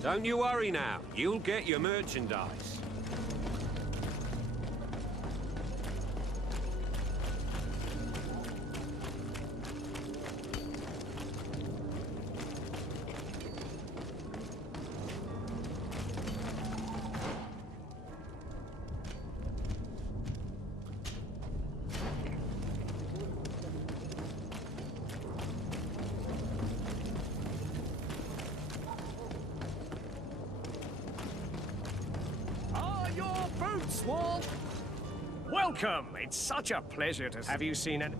Don't you worry now. You'll get your merchandise. Swall. Welcome! It's such a pleasure to... Have you seen an...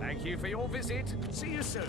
Thank you for your visit. See you soon.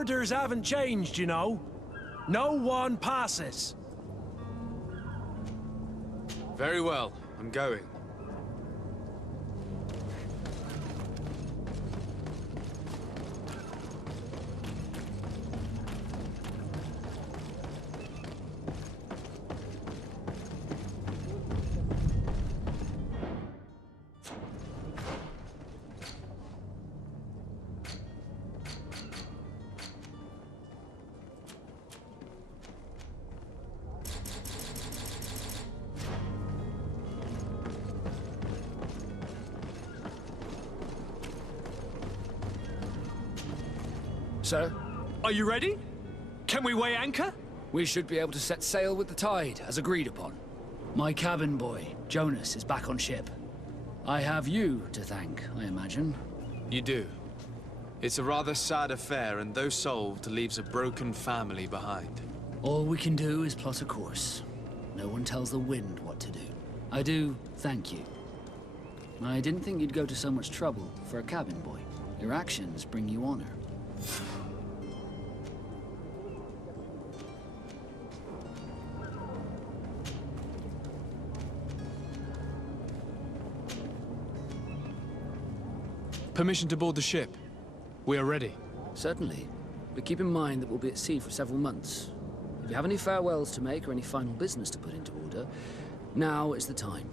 Orders haven't changed, you know. No one passes. Very well. I'm going. Sir? Are you ready? Can we weigh anchor? We should be able to set sail with the tide, as agreed upon. My cabin boy, Jonas, is back on ship. I have you to thank, I imagine. You do. It's a rather sad affair, and though solved, leaves a broken family behind. All we can do is plot a course. No one tells the wind what to do. I do thank you. I didn't think you'd go to so much trouble for a cabin boy. Your actions bring you honor. Permission to board the ship. We are ready. Certainly. But keep in mind that we'll be at sea for several months. If you have any farewells to make or any final business to put into order, now is the time.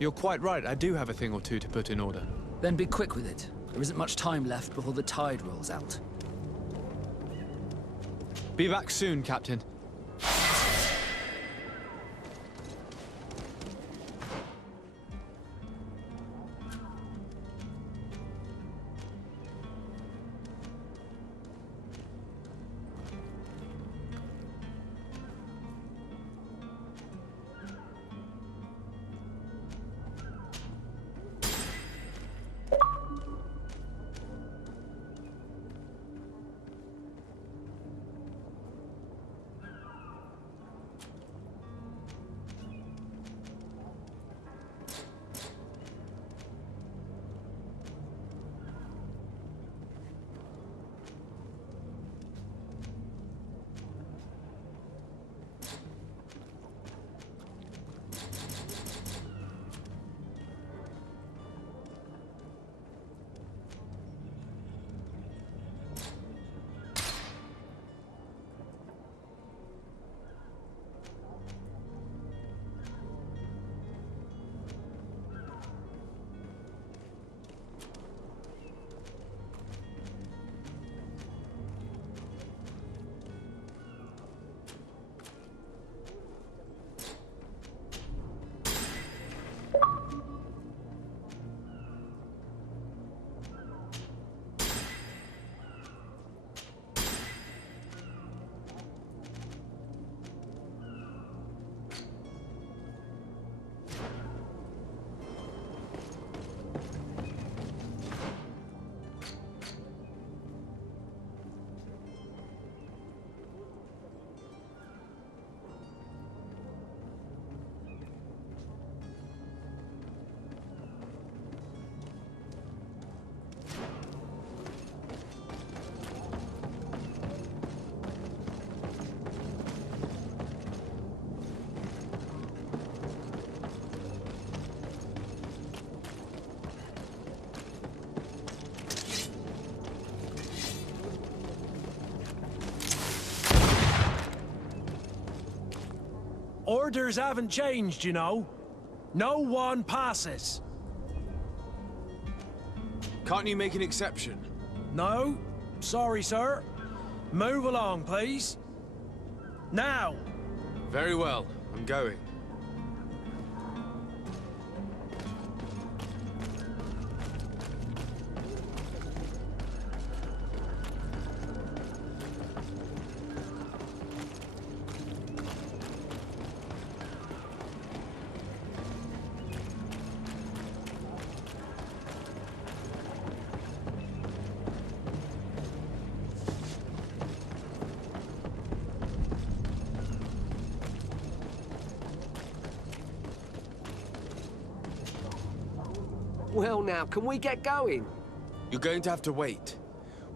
You're quite right. I do have a thing or two to put in order. Then be quick with it. There isn't much time left before the tide rolls out. Be back soon, Captain. Orders haven't changed, you know. No one passes. Can't you make an exception? No. Sorry, sir. Move along, please. Now. Very well. I'm going. Well now, can we get going? You're going to have to wait.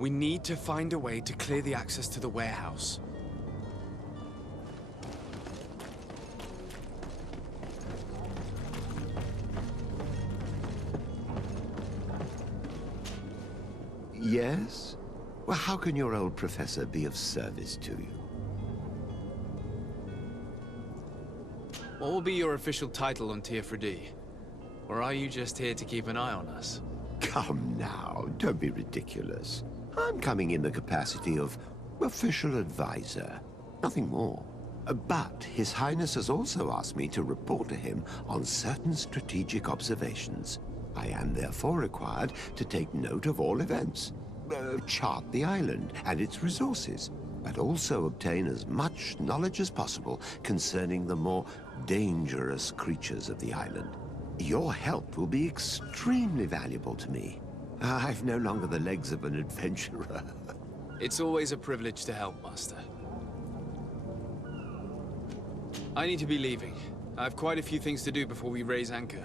We need to find a way to clear the access to the warehouse. Yes? Well, how can your old professor be of service to you? What will be your official title on Tier 3D? Or are you just here to keep an eye on us? Come now, don't be ridiculous. I'm coming in the capacity of official advisor, nothing more. But His Highness has also asked me to report to him on certain strategic observations. I am therefore required to take note of all events, chart the island and its resources, but also obtain as much knowledge as possible concerning the more dangerous creatures of the island. Your help will be extremely valuable to me. I've no longer the legs of an adventurer. It's always a privilege to help, Master. I need to be leaving. I have quite a few things to do before we raise anchor.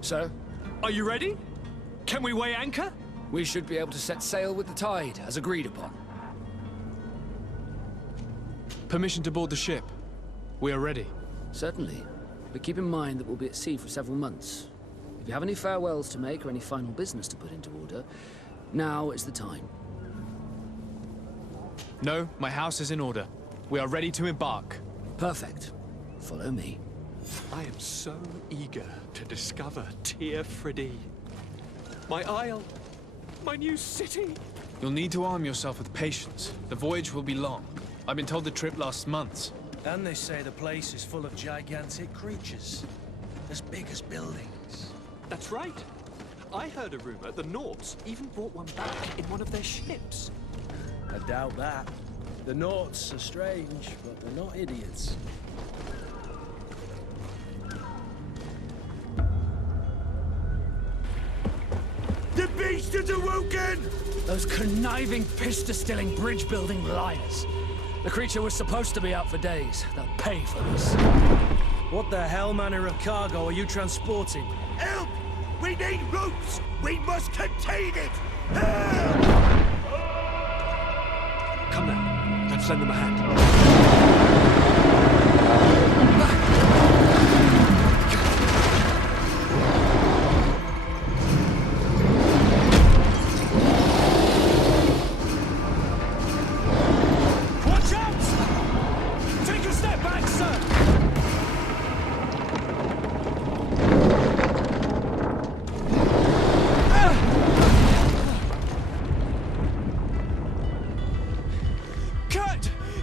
Sir? Are you ready? Can we weigh anchor? We should be able to set sail with the tide, as agreed upon. Permission to board the ship. We are ready. Certainly. But keep in mind that we'll be at sea for several months. If you have any farewells to make or any final business to put into order, now is the time. No, my house is in order. We are ready to embark. Perfect. Follow me. I am so eager to discover Tier 3D. My isle, my new city. You'll need to arm yourself with patience. The voyage will be long. I've been told the trip lasts months. And they say the place is full of gigantic creatures, as big as buildings. That's right. I heard a rumor the Nauts even brought one back in one of their ships. I doubt that. The Nauts are strange, but they're not idiots. The beast has awoken! Those conniving, pista-stilling, bridge-building liars. The creature was supposed to be out for days. They'll pay for this. What the hell manner of cargo are you transporting? Help! We need ropes! We must contain it! Help! Come now, let's lend them a hand.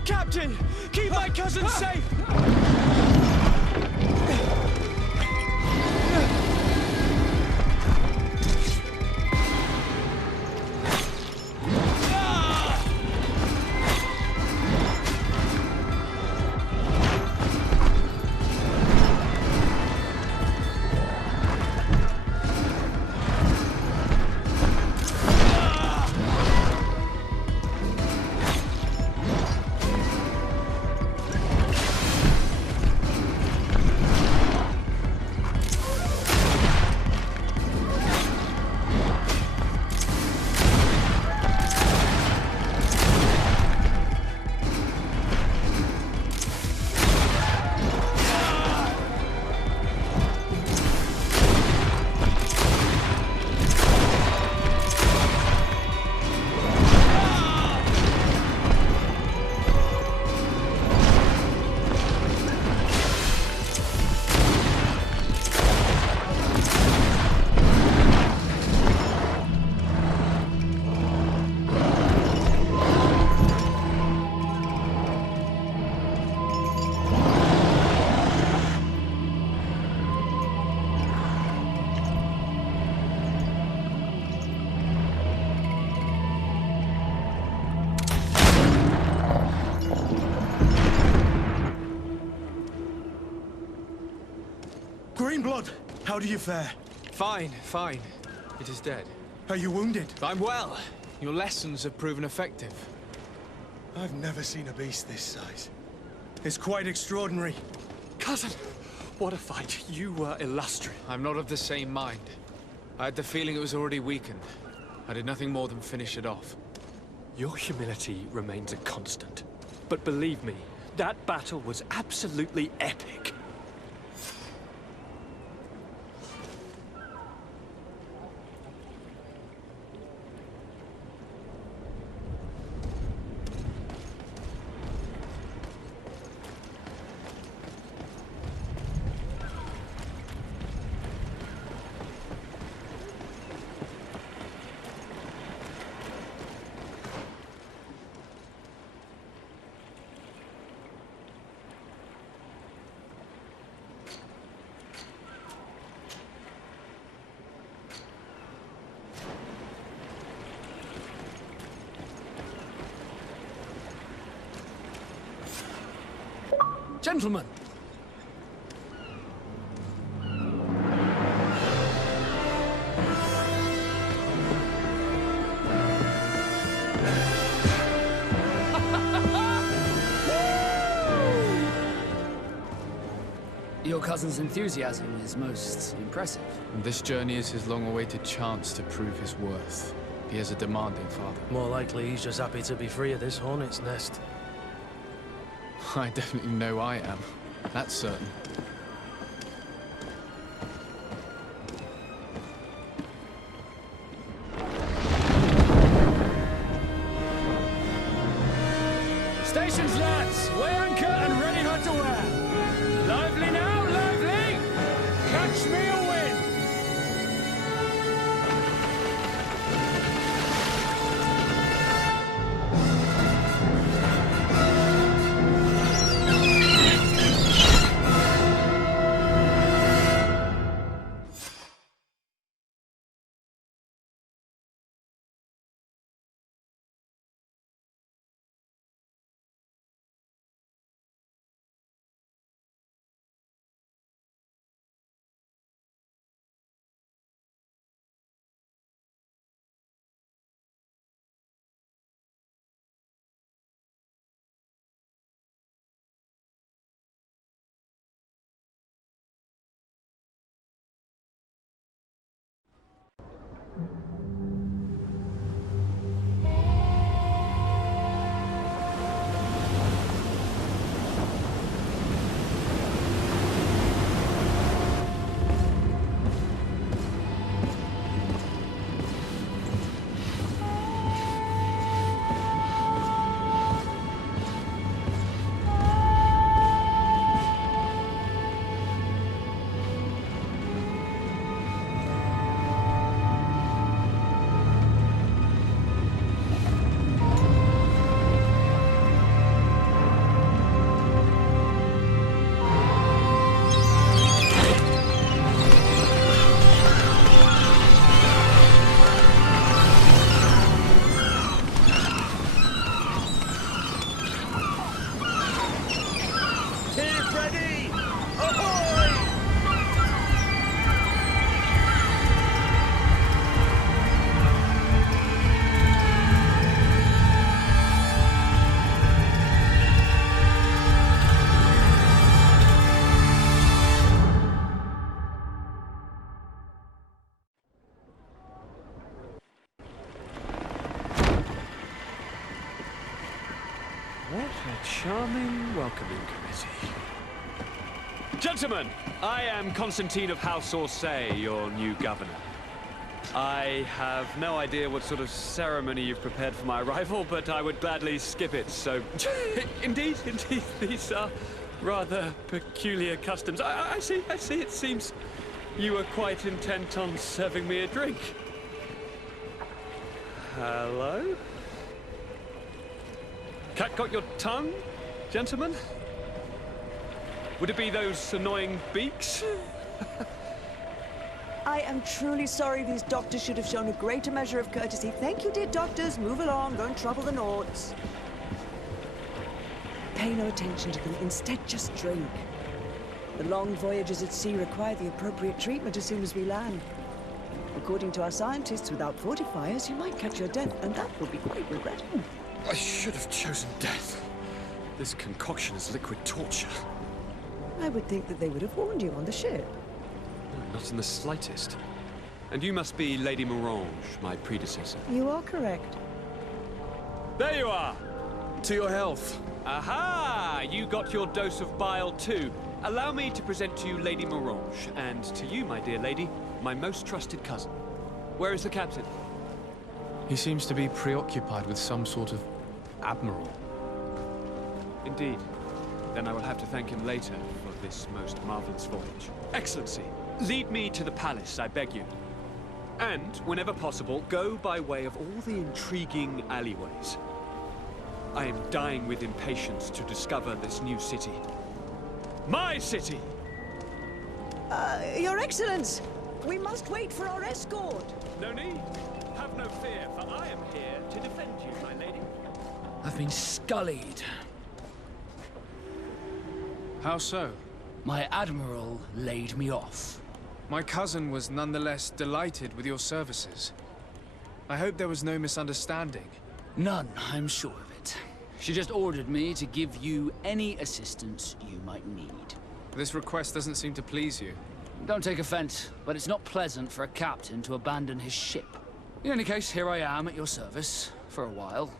Captain! Greenblood, how do you fare? Fine, fine. It is dead. Are you wounded? I'm well. Your lessons have proven effective. I've never seen a beast this size. It's quite extraordinary. Cousin, what a fight. You were illustrious. I'm not of the same mind. I had the feeling it was already weakened. I did nothing more than finish it off. Your humility remains a constant. But believe me, that battle was absolutely epic. Gentlemen! Your cousin's enthusiasm is most impressive. This journey is his long-awaited chance to prove his worth. He has a demanding father. More likely he's just happy to be free of this hornet's nest. I definitely know I am. That's certain. Stations, lads! Weigh anchor and ready her to wear! Lively now, lively! Catch me a wind! What a charming welcoming committee. Gentlemen, I am Constantine of House Orsay, your new governor. I have no idea what sort of ceremony you've prepared for my arrival, but I would gladly skip it, so... Indeed, these are rather peculiar customs. I see, it seems you were quite intent on serving me a drink. Hello? Cat got your tongue, gentlemen? Would it be those annoying beaks? I am truly sorry. These doctors should have shown a greater measure of courtesy. Thank you, dear doctors. Move along. Don't trouble the Nords. Pay no attention to them. Instead, just drink. The long voyages at sea require the appropriate treatment as soon as we land. According to our scientists, without fortifiers, you might catch your death, and that will be quite regrettable. I should have chosen death. This concoction is liquid torture. I would think that they would have warned you on the ship. No, not in the slightest. And you must be Lady Morange, my predecessor. You are correct. There you are! To your health. Aha! You got your dose of bile too. Allow me to present to you Lady Morange, and to you, my dear lady, my most trusted cousin. Where is the captain? He seems to be preoccupied with some sort of admiral. Indeed. Then I will have to thank him later for this most marvelous voyage. Excellency, lead me to the palace, I beg you. And, whenever possible, go by way of all the intriguing alleyways. I am dying with impatience to discover this new city. My city! Your Excellence! We must wait for our escort! No need. Have no fear, for I am here to defend you, my lady. I've been scullied. How so? My admiral laid me off. My cousin was nonetheless delighted with your services. I hope there was no misunderstanding. None, I'm sure of it. She just ordered me to give you any assistance you might need. This request doesn't seem to please you. Don't take offense, but it's not pleasant for a captain to abandon his ship. In any case, here I am at your service, for a while.